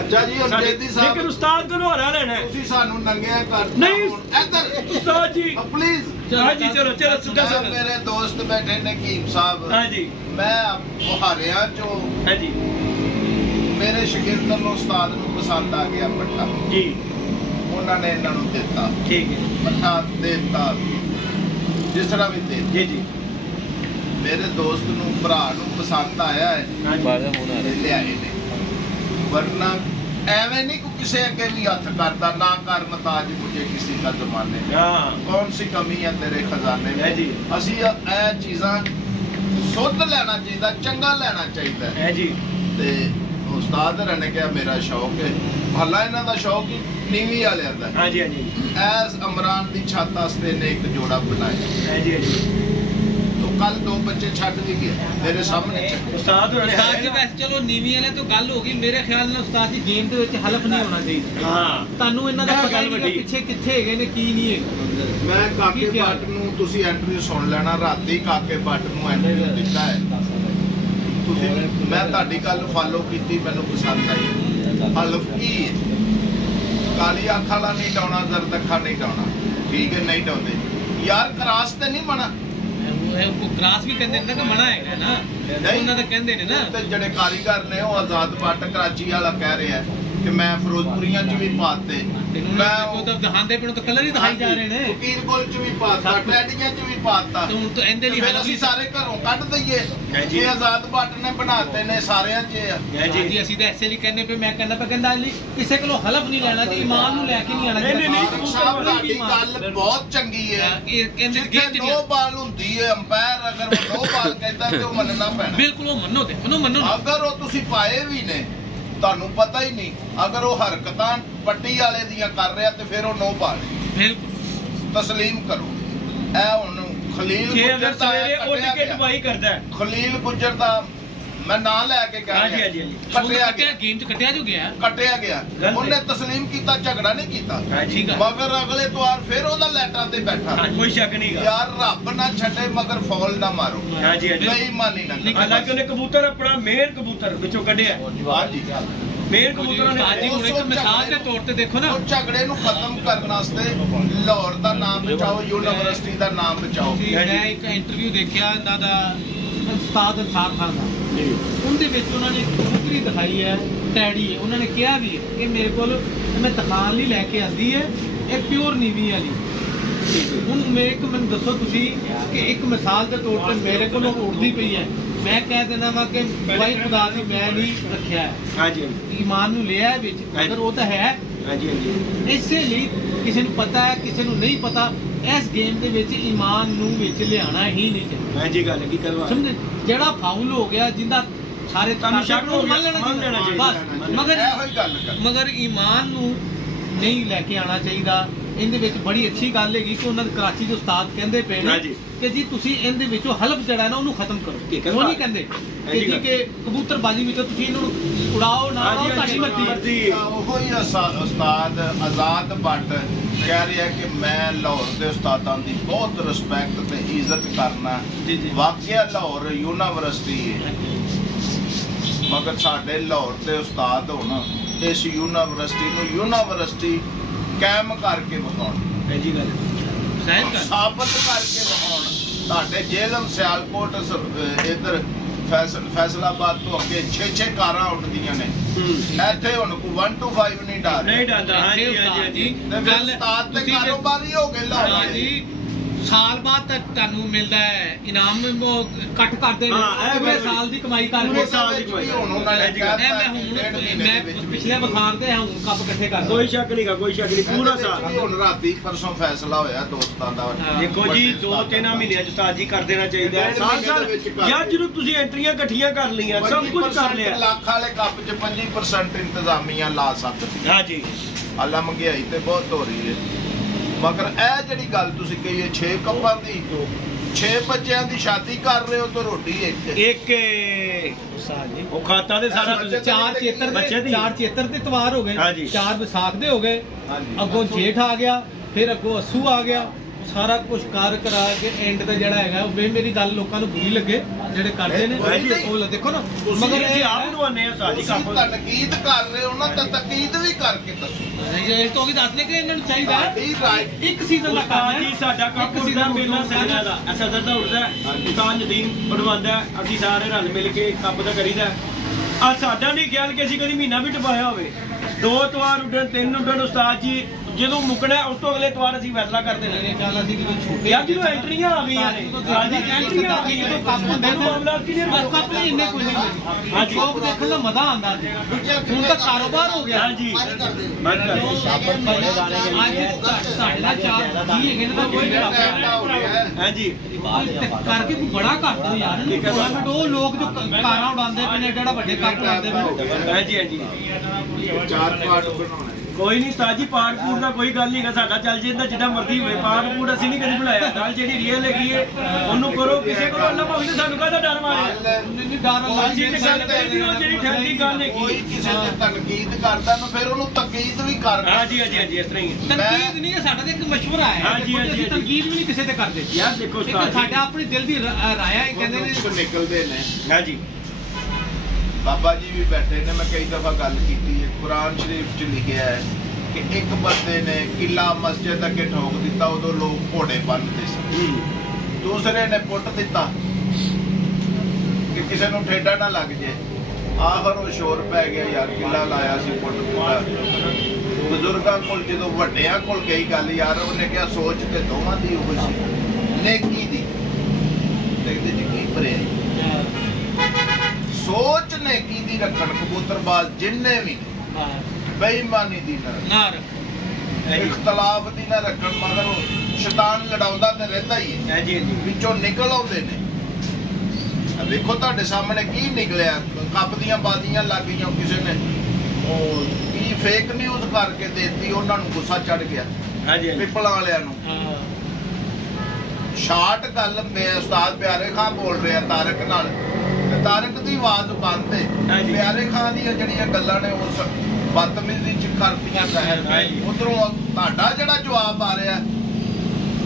ਅੱਛਾ ਜੀ ਹੁਣ ਜੇਦੀ ਸਾਹਿਬ ਲੇਕਿਨ ਉਸਤਾਦ ਕੋਲੋਂ ਹਰਾ ਲੈਣਾ ਹੈ ਤੁਸੀਂ ਸਾਨੂੰ ਨੰਗਿਆ ਕਰ ਨਹੀਂ ਇੱਧਰ ਉਸਤਾਦ ਜੀ ਪਲੀਜ਼ ਹਾਂਜੀ ਚਲੋ ਸਿੱਧਾ ਮੇਰੇ ਦੋਸਤ ਬੈਠੇ ਨੇ ਕੀਮ ਸਾਹਿਬ ਹਾਂਜੀ ਮੈਂ ਮੁਹਾਰਿਆਂ ਚੋਂ ਹਾਂਜੀ ਮੇਰੇ ਸ਼ਾਗਿਰਦਾਂ ਨੂੰ ਉਸਤਾਦ ਨੂੰ ਪਸੰਦ ਆ ਗਿਆ ਪੱਠਾ ਜੀ ਉਹਨਾਂ ਨੇ ਇਹਨਾਂ ਨੂੰ ਦਿੱਤਾ ਠੀਕ ਹੈ ਪੱਠਾ ਦਿੱਤਾ ਜਿਸ ਤਰ੍ਹਾਂ ਵੀ ਦੇ ਜੀ ਜੀ ਮੇਰੇ ਦੋਸਤ ਨੂੰ ਭਰਾ ਨੂੰ ਪਸੰਦ ਆਇਆ ਹੈ ਇਹ ਲਿਆਏ ਨੇ। ਵਰਨਾ ਐਵੇਂ ਨਹੀਂ ਕੋਈ ਕਿਸੇ ਅੱਗੇ ਵੀ ਹੱਥ ਕਰਦਾ, ਨਾ ਕਰ ਮਤਾਜ ਮੁਝੇ ਕਿਸੇ ਦਾ ਜ਼ਮਾਨੇ में, कौन सी कमी है तेरे खजाने में। ਅਸੀਂ ਇਹ ਚੀਜ਼ਾਂ ਸੁੱਧ ਲੈਣਾ ਚਾਹੀਦਾ, ਚੰਗਾ ਲੈਣਾ ਚਾਹੀਦਾ ਹੈ ਜੀ। ਤੇ ਉਸਤਾਦ ਹਰਾਂ ਨੇ ਕਿਹਾ ਮੇਰਾ ਸ਼ੌਕ ਹੈ, ਹਾਲਾ ਇਹਨਾਂ ਦਾ ਸ਼ੌਕ ਹੀ ਨੀਵੀਂ ਵਾਲਿਆਂ ਦਾ। ਹਾਂਜੀ ਹਾਂਜੀ। ਐਸ ਇਮਰਾਨ ਦੀ ਛੱਤ ਵਾਸਤੇ ਨੇ ਇੱਕ ਜੋੜਾ ਬਣਾਇਆ। ਹਾਂਜੀ ਹਾਂਜੀ। ਕੱਲ 2 ਬੱਚੇ ਛੱਡ ਵੀ ਗਏ ਮੇਰੇ ਸਾਹਮਣੇ। ਉਸਤਾਦ ਜੀ ਵੈਸੇ ਚਲੋ ਨੀਵੀਂ ਵਾਲੇ ਤੋਂ ਗੱਲ ਹੋ ਗਈ, ਮੇਰੇ ਖਿਆਲ ਨਾਲ ਉਸਤਾਦ ਜੀ ਗੇਮ ਦੇ ਵਿੱਚ ਹਲਫ ਨਹੀਂ ਹੋਣਾ ਚਾਹੀਦਾ। ਹਾਂ, ਤੁਹਾਨੂੰ ਇਹਨਾਂ ਦਾ ਪਤਾ ਨਹੀਂ ਪਿੱਛੇ ਕਿੱਥੇ ਹੈਗੇ ਨੇ ਕੀ ਨਹੀਂ ਹੈਗਾ। ਮੈਂ ਕਾਕੇ ਭੱਟ ਨੂੰ ਤੁਸੀਂ ਇੰਟਰਵਿਊ ਸੁਣ ਲੈਣਾ, ਰਾਤੀ ਕਾਕੇ ਭੱਟ ਨੂੰ ਇੰਟਰਵਿਊ ਦਿੱਤਾ ਹੈ ਤੁਸੀਂ। ਮੈਂ ਤੁਹਾਡੀ ਗੱਲ ਫਾਲੋ ਕੀਤੀ, ਮੈਨੂੰ ਪਸੰਦ ਆਈ। ਹਲਫ ਕੀ ਹੈ? ਕਾਲੀ ਅੱਖ ਵਾਲਾ ਨਹੀਂ ਡਾਉਣਾ, ਜ਼ਰਦ ਅੱਖਾਂ ਨਹੀਂ ਡਾਉਣਾ, ਠੀਕ ਹੈ, ਨਹੀਂ ਡਾਉਂਦੇ ਯਾਰ। ਕਰਾਸ ਤੇ ਨਹੀਂ ਮਨਾ, ਕਰਾਸ ਵੀ ਕਹਿੰਦੇ ਨੇ ਕਿ ਮਨਾ ਹੈਗਾ ਨਾ, ਉਹਨਾਂ ਦਾ ਕਹਿੰਦੇ ਨੇ ਨਾ। ਤੇ ਜਿਹੜੇ ਕਾਰੀਗਰ ਨੇ ਉਹ ਆਜ਼ਾਦ ਭੱਟ ਕਰਾਚੀ ਵਾਲਾ ਕਹਿ ਰਿਹਾ ਕਿ ਮੈਂ ਫਿਰੋਜ਼ਪੁਰੀਆਂ ਚ ਵੀ ਪਾਤੇ, ਮੈਂ ਉਹ ਤਾਂ ਦਹਾਂਦੇ ਪਿੰਡ ਤੋਂ ਕਲਰ ਹੀ ਦਿਖਾਈ ਜਾ ਰਹੇ ਨੇ, ਫਕੀਰ ਕੋਲ ਚ ਵੀ ਪਾਤਾ, ਟੈਡੀਆਂ ਚ ਵੀ ਪਾਤਾ। ਹੁਣ ਤਾਂ ਇਹਦੇ ਲਈ ਫਿਰ ਅਸੀਂ ਸਾਰੇ ਘਰੋਂ ਕੱਢ ਦਈਏ। ਇਹ ਆਜ਼ਾਦ ਭੱਟ ਨੇ ਬਣਾਤੇ ਨੇ ਸਾਰਿਆਂ ਚ ਆ ਜੀ। ਅਸੀਂ ਤਾਂ ਐਸੇ ਲਈ ਕਹਿੰਦੇ ਪਏ, ਮੈਂ ਕਹਿੰਦਾ ਕਹਿੰਦਾ ਕਿਸੇ ਕੋਲੋਂ ਹਲਫ ਨਹੀਂ ਲੈਣਾ ਤੇ ਈਮਾਨ ਨੂੰ ਲੈ ਕੇ ਨਹੀਂ ਆਣਾ ਚਾਹੀਦਾ। ਸਾਡੀ ਗੱਲ ਬਹੁਤ ਚੰਗੀ ਹੈ। ਜਿੱਥੇ ਨੋ ਬਾਲ ਹੁੰਦੀ ਹੈ, ਅੰਪਾਇਰ ਅਗਰ ਉਹ ਨੋ ਬਾਲ ਕਹਿੰਦਾ ਤੇ ਉਹ ਮੰਨਣਾ ਪੈਣਾ। ਬਿਲਕੁਲ ਉਹ ਮੰਨੋ ਤੇ ਉਹਨੂੰ ਮੰਨੋ। ਅਗਰ ਉਹ ਤੁਸੀਂ ਪਾਏ ਵੀ ਨੇ, ਤੁਹਾਨੂੰ ਪਤਾ ਹੀ ਨਹੀਂ, ਅਗਰ ਉਹ ਹਰਕਤਾਂ ਪੱਟੀ ਵਾਲੇ ਦੀਆਂ ਕਰ ਰਿਹਾ ਤੇ ਫਿਰ ਉਹ ਨੋ ਬਾਲ। ਬਿਲਕੁਲ ਤਸਲੀਮ ਕਰੋ। ਇਹ ਹੁਣ ਖਲੀਲ ਗੁੱਜਰ ਦਾ ਖਲੀਲ ਗੁੱਜਰ ਦਾ ਮੈਂ ਨਾਂ ਲੈ ਕੇ ਕਹਿ ਰਿਹਾ, ਕੱਟਿਆ ਗਿਆ ਗੇਮ ਚ, ਕੱਟਿਆ ਗਿਆ। ਉਹਨੇ ਤਸਲੀਮ ਕੀਤਾ, ਝਗੜਾ ਨਹੀਂ ਕੀਤਾ, ਮਗਰ ਅਗਲੇ ਤਵਾਰ ਫਿਰ ਉਹਦਾ ਲੈਟਾਂ ਤੇ ਬੈਠਾ। ਕੋਈ ਸ਼ੱਕ ਨਹੀਂ ਯਾਰ, ਰੱਬ ਨਾ ਛੱਡੇ ਮਗਰ ਫੌਲ ਨਾ ਮਾਰੋ, ਬੇਈਮਾਨੀ ਨਾ। ਹਾਲਾਂਕਿ ਉਹਨੇ ਕਬੂਤਰ ਆਪਣਾ ਮੇਰ ਕਬੂਤਰ ਵਿੱਚੋਂ ਕੱਢਿਆ। ਹਾਂਜੀ, ਮੇਰ ਕਬੂਤਰਾਂ ਨੇ ਇੱਕ ਮਿਸਾਲ ਦੇ ਤੌਰ ਤੇ ਦੇਖੋ ਨਾ, ਉਹ ਝਗੜੇ ਨੂੰ ਖਤਮ ਕਰਨ ਵਾਸਤੇ ਲਾਹੌਰ ਦਾ ਨਾਮ ਬਚਾਓ, ਯੂਨੀਵਰਸਿਟੀ ਦਾ ਨਾਮ ਬਚਾਓ। ਮੈਂ ਇੱਕ ਇੰਟਰਵਿਊ ਦੇਖਿਆ ਇਹਨਾਂ ਦਾ ਉਸਤਾਦ ਅਨਸਾਰ ਖਾਨ ਦਾ, ਉਹਦੇ ਵਿੱਚ ਉਹਨਾਂ ਨੇ ਕਬੂਤਰੀ ਦਿਖਾਈ ਹੈ, ਟੈਡੀ ਹੈ। ਉਹਨਾਂ ਨੇ ਕਿਹਾ ਵੀ ਹੈ ਕਿ ਮੇਰੇ ਕੋਲ ਮੈਂ ਦਿਖਾਣ ਲਈ ਲੈ ਕੇ ਆਂਦੀ ਹੈ, ਇਹ ਪਿਓਰ ਨੀਵੀਂ ਵਾਲੀ। ਹੁਣ ਮੈਨੂੰ ਦੱਸੋ ਤੁਸੀਂ ਕਿ ਇੱਕ ਮਿਸਾਲ ਦੇ ਤੌਰ ਤੇ ਮੇਰੇ ਕੋਲ ਉੜਦੀ ਪਈ ਹੈ, ਮੈਂ ਕਹਿ ਦੇਣਾ ਵਾ ਕਿ ਭਾਈ ਖੁਦਾ ਦੀ ਮੈਂ ਨਹੀਂ ਰੱਖਿਆ ਹੈ। ਹਾਂਜੀ, ਈਮਾਨ ਨੂੰ ਲਿਆ ਵਿੱਚ, ਅਗਰ ਉਹ ਤਾਂ ਹੈ। ਹਾਂਜੀ ਹਾਂਜੀ। ਇਸੇ ਲਈ ਕਿਸੇ ਨੂੰ ਪਤਾ ਹੈ, ਕਿਸੇ ਨੂੰ ਨਹੀਂ ਪਤਾ। ਇਸ ਗੇਮ ਦੇ ਵਿੱਚ ਈਮਾਨ ਨੂੰ ਵਿੱਚ ਲਿਆਣਾ ਹੀ ਨਹੀਂ ਚਾਹੀਦਾ। ਹਾਂਜੀ ਗੱਲ ਕੀ ਕਰਵਾ ਸਮਝੇ, ਜਿਹੜਾ ਫਾਉਲ ਹੋ ਗਿਆ, ਜਿੰਦਾ ਸਾਰੇ ਤੁਹਾਨੂੰ ਸ਼ੱਕ ਨੂੰ ਮੰਨ ਲੈਣਾ ਚਾਹੀਦਾ, ਮਗਰ ਈਮਾਨ ਨੂੰ ਨਹੀਂ ਲੈ ਕੇ ਆਣਾ ਚਾਹੀਦਾ। ਇਹਦੇ ਵਿੱਚ ਬੜੀ ਅੱਛੀ ਗੱਲ ਹੈਗੀ ਕਿ ਉਹਨਾਂ ਦੇ ਕਰਾਚੀ ਦੇ ਉਸਤਾਦ ਕਹਿੰਦੇ ਪਏ ਨੇ ਕਿ ਜੀ ਤੁਸੀਂ ਇਹਦੇ ਵਿੱਚੋਂ ਹਲਫ ਜਿਹੜਾ ਨਾ ਉਹਨੂੰ ਖਤਮ ਕਰੋ। ਉਹ ਨਹੀਂ ਕਹਿੰਦੇ ਕਿ ਕਬੂਤਰਬਾਜ਼ੀ ਵਿੱਚ ਤੁਸੀਂ ਇਹਨੂੰ ਉਡਾਓ ਨਾ ਉਡਾਓ, ਤੁਹਾਡੀ ਮਰਜ਼ੀ। ਉਹੋ ਹੀ ਉਸਤਾਦ ਆਜ਼ਾਦ ਭੱਟ ਕਹਿ ਰਿਹਾ ਕਿ ਮੈਂ ਲਾਹੌਰ ਦੇ ਉਸਤਾਦਾਂ ਦੀ ਬਹੁਤ ਰਿਸਪੈਕਟ ਤੇ ਇੱਜ਼ਤ ਕਰਨਾ। ਵਾਕਿਆ ਲਾਹੌਰ ਯੂਨੀਵਰਸਿਟੀ ਹੈ, ਮਗਰ ਸਾਡੇ ਲਾਹੌਰ ਦੇ ਉਸਤਾਦ ਹੋਣ ਇਸ ਯੂਨੀਵਰਸਿਟੀ ਨੂੰ ਯੂਨੀਵਰਸਿਟੀ ਕਾਇਮ ਕਰਕੇ ਵਿਖਾਉਣ, ਸਾਬਤ ਕਰਕੇ ਵਿਖਾਉਣ। ਤੁਹਾਡੇ ਜੇਲ੍ਹ ਸਿਆਲਕੋਟ ਇੱਧਰ ਫੈਸਲਾਬਾਦ ਤੋਂ ਅੱਗੇ 6 ਕਾਰਾਂ ਉੱਠਦੀਆਂ ਨੇ, ਇੱਥੇ ਹੁਣ ਕੋਈ 1 to 5 ਨਹੀਂ ਡਾਲਦਾ। ਹਾਂਜੀ ਹਾਂਜੀ। ਉਸਤਾਦ ਤੇ ਕਾਰੋਬਾਰੀ ਹੋ ਗਏ ਲਾਹੌਰ। ਸਾਲ ਬਾਅਦ ਤੱਕ ਤੁਹਾਨੂੰ ਮਿਲਦਾ ਹੈ ਇਨਾਮ, ਕੱਟ ਕਰਦੇ ਨੇ ਪੂਰੇ ਸਾਲ ਦੀ ਕਮਾਈ ਕਰਕੇ। ਮੈਂ ਪਿਛਲੇ ਬਖਾਰ ਦੇ ਹੁਣ ਕੱਪ ਇਕੱਠੇ ਕਰ, ਕੋਈ ਸ਼ੱਕ ਨਹੀਂਗਾ, ਕੋਈ ਸ਼ੱਕ ਨਹੀਂ, ਪੂਰਾ ਸਾਲ। ਹੁਣ ਰਾਤੀ ਪਰਸੋਂ ਫੈਸਲਾ ਹੋਇਆ ਦੋਸਤਾਂ ਦਾ। ਦੇਖੋ ਜੀ 2-3 ਮਹੀਨਿਆਂ ਚ ਉਸਤਾਦ ਜੀ ਕਰ ਦੇਣਾ ਚਾਹੀਦਾ ਯਾਰ। ਜਦੋਂ ਤੁਸੀਂ ਐਂਟਰੀਆਂ ਇਕੱਠੀਆਂ ਕਰ ਲਈਆਂ, ਸਭ ਕੁਝ ਕਰ ਲਿਆ, ਲੱਖ ਵਾਲੇ ਕੱਪ ਚ 25% ਇੰਤਜ਼ਾਮੀਆਂ ਲਾ ਸਕਦੀ। ਹਾਂਜੀ, ਹਾਲਾ ਮਹਿੰਗਾਈ ਤੇ ਬਹੁਤ ਹੋ ਰਹੀ ਹੈ। ਮਗਰ ਇਹ ਜਿਹੜੀ ਗੱਲ ਤੁਸੀਂ ਕਹੀ ਹੈ 6 ਕੱਪਾਂ ਦੀ, 6 ਬੱਚਿਆਂ ਦੀ ਸ਼ਾਦੀ ਕਰ ਰਹੇ ਹੋ ਤਾਂ ਰੋਟੀ ਇੱਕ ਉਹ ਖਾਤਾ ਦੇ ਸਾਰਾ 4 ਚੇਤਰ ਦੇ ਤਵਾਰ ਹੋ ਗਏ, 4 ਵਿਸਾਖ ਦੇ ਹੋ ਗਏ, ਅੱਗੋਂ ਜੇਠ ਆ ਗਿਆ, ਫਿਰ ਅੱਗੋਂ ਅੱਸੂ ਆ ਗਿਆ। ਸਾਰਾ ਕੁਝ ਕਰ ਕਰਾ ਕੇ ਐਂਡ ਤੇ ਜਿਹੜਾ ਹੈਗਾ ਉਹ ਮੇਰੀ ਗੱਲ ਲੋਕਾਂ ਨੂੰ ਬੁਰੀ ਲੱਗੇ ਜਿਹੜੇ ਕਰਦੇ ਨੇ, ਉਹ ਦੇਖੋ ਨਾ। ਮਗਰ ਅਸੀਂ ਆਪ ਨੂੰ ਆਨੇ ਆ ਸਾਡੀ ਕੰਮ ਤਨਕੀਦ ਕਰ ਰਹੇ ਹੋ ਨਾ, ਤਾਂ ਤਨਕੀਦ ਵੀ ਕਰਕੇ ਦੱਸੋ। ਇਹ ਤੋਂ ਵੀ ਦੱਸਨੇ ਕਿ ਇਹਨਾਂ ਨੂੰ ਚਾਹੀਦਾ ਇੱਕ ਸੀਜ਼ਨ ਦਾ ਕੰਮ ਜੀ। ਸਾਡਾ ਕੰਮ ਸੀਜ਼ਨ ਮੇਲਾ ਸਜਣਾ ਦਾ ਸਦਰ ਦਾ ਉੱਠਦਾ, ਉਸਤਾਦ ਨਦੀਮ ਬਣਵਾਉਂਦਾ, ਅਸੀਂ ਸਾਰੇ ਰਲ ਮਿਲ ਕੇ ਕੰਮ ਦਾ ਕਰੀਦਾ। ਆ ਸਾਡਾ ਨਹੀਂ ਖਿਆਲ ਕਿ ਅਸੀਂ ਕਦੀ ਮਹੀਨਾ ਵੀ ਟਪਾਇਆ ਹੋਵੇ। 2 ਤਵਾਰ ਉੱਡਣ, 3 ਉੱਡਣ, ਉਸਤਾਦ ਜੀ ਜਦੋਂ ਮੁੱਕਣਾ ਉਸ ਤੋਂ ਅਗਲੇ ਤਵਾਰ ਅਸੀਂ ਫੈਸਲਾ ਕਰਦੇ ਨੇ। ਮੇਰੇ ਖਿਆਲ ਅਸੀਂ ਜਦੋਂ ਛੋਟੇ ਯਾਰ ਜਦੋਂ ਐਂਟਰੀਆਂ ਆ ਗਈਆਂ ਨੇ ਐਂਟਰੀਆਂ ਆ ਗਈਆਂ ਜਦੋਂ ਕੱਪ ਹੁੰਦੇ ਨੇ ਮਾਮਲਾ ਕਲੀਅਰ ਕੱਪ ਨਹੀਂ ਇੰਨੇ ਕੋਈ ਨਹੀਂ। ਹਾਂ ਸ਼ੌਕ ਦੇਖਣ ਦਾ ਮਜ਼ਾ ਆਉਂਦਾ ਸੀ, ਹੁਣ ਤਾਂ ਕਾਰੋਬਾਰ ਹੋ ਗਿਆ। ਹਾਂਜੀ ਮੈਂ ਸਾਡੇ ਨਾਲ ਚਾਰ ਕੀ ਹੈਗੇ ਨੇ ਤਾਂ ਕੋਈ ਹਾਂਜੀ ਕਰਕੇ ਬੜਾ ਘੱਟ ਹੋ ਯਾਰ ਟੂਰਨਾਮੈਂਟ। ਉਹ ਲੋਕ ਜੋ ਕਾਰਾਂ ਉਡਾਉਂਦੇ ਪਏ ਨੇ, ਜਿਹੜਾ ਵੱਡੇ ਕੱਪ ਉਡਾਉਂਦੇ ਪਏ। ਹਾਂਜੀ ਹਾਂਜੀ 4 ਪਾਰਟ ਬਣਾਉਣੇ। ਕੋਈ ਨਹੀਂ ਸਾਜੀ ਪਾਠ ਪੂੜ ਦਾ ਕੋਈ ਗੱਲ ਨਹੀਂ ਗਾ, ਸਾਡਾ ਚੱਲ ਜਾਂਦਾ ਜਿੱਦਾਂ ਮਰਜ਼ੀ ਹੋਵੇ। ਪਾਠ ਪੂੜ ਅਸੀਂ ਨਹੀਂ ਕਦੇ ਬਣਾਇਆ। ਗੱਲ ਜਿਹੜੀ ਰੀਅਲ ਹੈਗੀ ਹੈ ਉਹਨੂੰ ਕਰੋ। ਕਿਸੇ ਕੋਲ ਅੱਲਾ ਭਾਵੇਂ ਨੇ ਸਾਨੂੰ ਕਾਹਦਾ ਡਰ ਮਾਰਿਆ। ਨਹੀਂ ਡਰ ਅਸੀਂ ਤੇ ਗੱਲ ਕਰੀ ਉਹ ਜਿਹੜੀ ਠੰਡੀ ਗੱਲ ਕੋਈ ਹੈਗੀ। ਕਿਸੇ ਨੇ ਤਨਕੀਦ ਕਰਦਾ ਨਾ ਫਿਰ ਉਹਨੂੰ ਤਕੀਦ ਵੀ ਕਰਦਾ। ਹਾਂਜੀ ਹਾਂਜੀ ਹਾਂਜੀ ਇਸ ਤਰ੍ਹਾਂ ਹੀ ਹੈ। ਤਨਕੀਦ ਨਹੀਂ, ਸਾਡਾ ਤਾਂ ਇੱਕ ਮਸ਼ਵਰਾ ਹੈ। ਹਾਂਜੀ, ਹਾਂਜੀ, ਅਸੀਂ ਤਨਕੀਦ ਵੀ ਨਹੀਂ ਕਿਸੇ ਤੇ ਕਰਦੇ ਯਾਰ ਦੇਖੋ ਇੱਕ ਸਾਡਾ ਆਪਣੀ ਦਿਲ ਦੀ ਰਾਇ ਹੈ। ਕਹਿੰਦੇ ਨੇ ਨਿਕਲਦੇ ਨੇ। ਹਾਂਜੀ ਬਾਬਾ ਜੀ ਵੀ ਬੈਠੇ ਨੇ, ਮੈਂ ਕਈ ਦਫਾ ਗੱਲ ਕੀਤੀ ਹੈ। ਕੁਰਾਨ ਸ਼ਰੀਫ 'ਚ ਲਿਖਿਆ ਹੈ ਕਿ ਇੱਕ ਬੰਦੇ ਨੇ ਕਿਲਾ ਮਸਜਿਦ ਅੱਗੇ ਠੋਕ ਦਿੱਤਾ, ਉਦੋਂ ਲੋਕ ਘੋੜੇ ਬੰਨ੍ਹਦੇ ਸਨ। ਦੂਸਰੇ ਨੇ ਪੁੱਟ ਦਿੱਤਾ ਕਿ ਕਿਸੇ ਨੂੰ ਠੇਡਾ ਨਾ ਲੱਗ ਜੇ। ਆਖਰ ਉਹ ਸ਼ੋਰ ਪੈ ਗਿਆ, ਯਾਰ ਕਿਲਾ ਲਾਇਆ ਸੀ ਪੁੱਟ ਦਿੱਤਾ। ਬਜ਼ੁਰਗਾਂ ਕੋਲ ਜਦੋਂ ਵੱਡਿਆਂ ਕੋਲ ਗਈ ਗੱਲ, ਯਾਰ ਉਹਨੇ ਕਿਹਾ ਸੋਚ ਤੇ ਦੋਵਾਂ ਦੀ ਉਹ ਸੀ, ਨੇਕੀ ਦੀ ਤੇ ਇਹਦੇ 'ਚ ਕੀ ਭਰਿਆ। ਸੋਚ ਨੇਕੀ ਦੀ ਰੱਖਣ ਕਬੂਤਰਬਾਜ਼ ਜਿੰਨੇ ਵੀ ਬੇਈਮਾਨੀ ਦੀ ਨਾ ਇਖਤਲਾਫ ਦੀ ਨਾ ਰੱਖਣ, ਮਗਰ ਸ਼ੈਤਾਨ ਲੜਾਉਂਦਾ ਤੇ ਰਹਿੰਦਾ ਹੀ ਹੈ। ਹਾਂਜੀ ਹਾਂਜੀ ਵਿੱਚੋਂ ਨਿਕਲ ਆਉਂਦੇ ਨੇ। ਵੇਖੋ ਤੁਹਾਡੇ ਸਾਹਮਣੇ ਕੀ ਨਿਕਲਿਆ। ਕੱਪ ਦੀਆਂ ਬਾਜ਼ੀਆਂ ਲੱਗ ਗਈਆਂ, ਕਿਸੇ ਨੇ ਉਹ ਕੀ ਫੇਕ ਨਿਊਜ਼ ਕਰਕੇ ਦੇਤੀ, ਉਹਨਾਂ ਨੂੰ ਗੁੱਸਾ ਚੜ ਗਿਆ। ਹਾਂਜੀ ਪਿੱਪਲਾਂ ਵਾਲਿਆਂ ਨੂੰ ਸ਼ਾਰਟ ਗੱਲ ਉਸਤਾਦ ਪਿਆਰੇ ਖਾਨ ਬੋਲ ਰਿਹਾ ਤਾਰਕ ਨਾਲ, ਤਾਰਕ ਦੀ ਆਵਾਜ਼ ਬੰਦ ਹੈ। ਪਿਆਰੇ ਖਾਨ ਦੀਆਂ ਜਿਹੜੀਆਂ ਗੱਲਾਂ ਨੇ ਉਸ ਬਦਤਮੀਜ਼ੀ ਚ ਕਰਤੀਆਂ ਜ਼ਹਿਰ। ਉਧਰੋਂ ਤੁਹਾਡਾ ਜਿਹੜਾ ਜਵਾਬ ਆ ਰਿਹਾ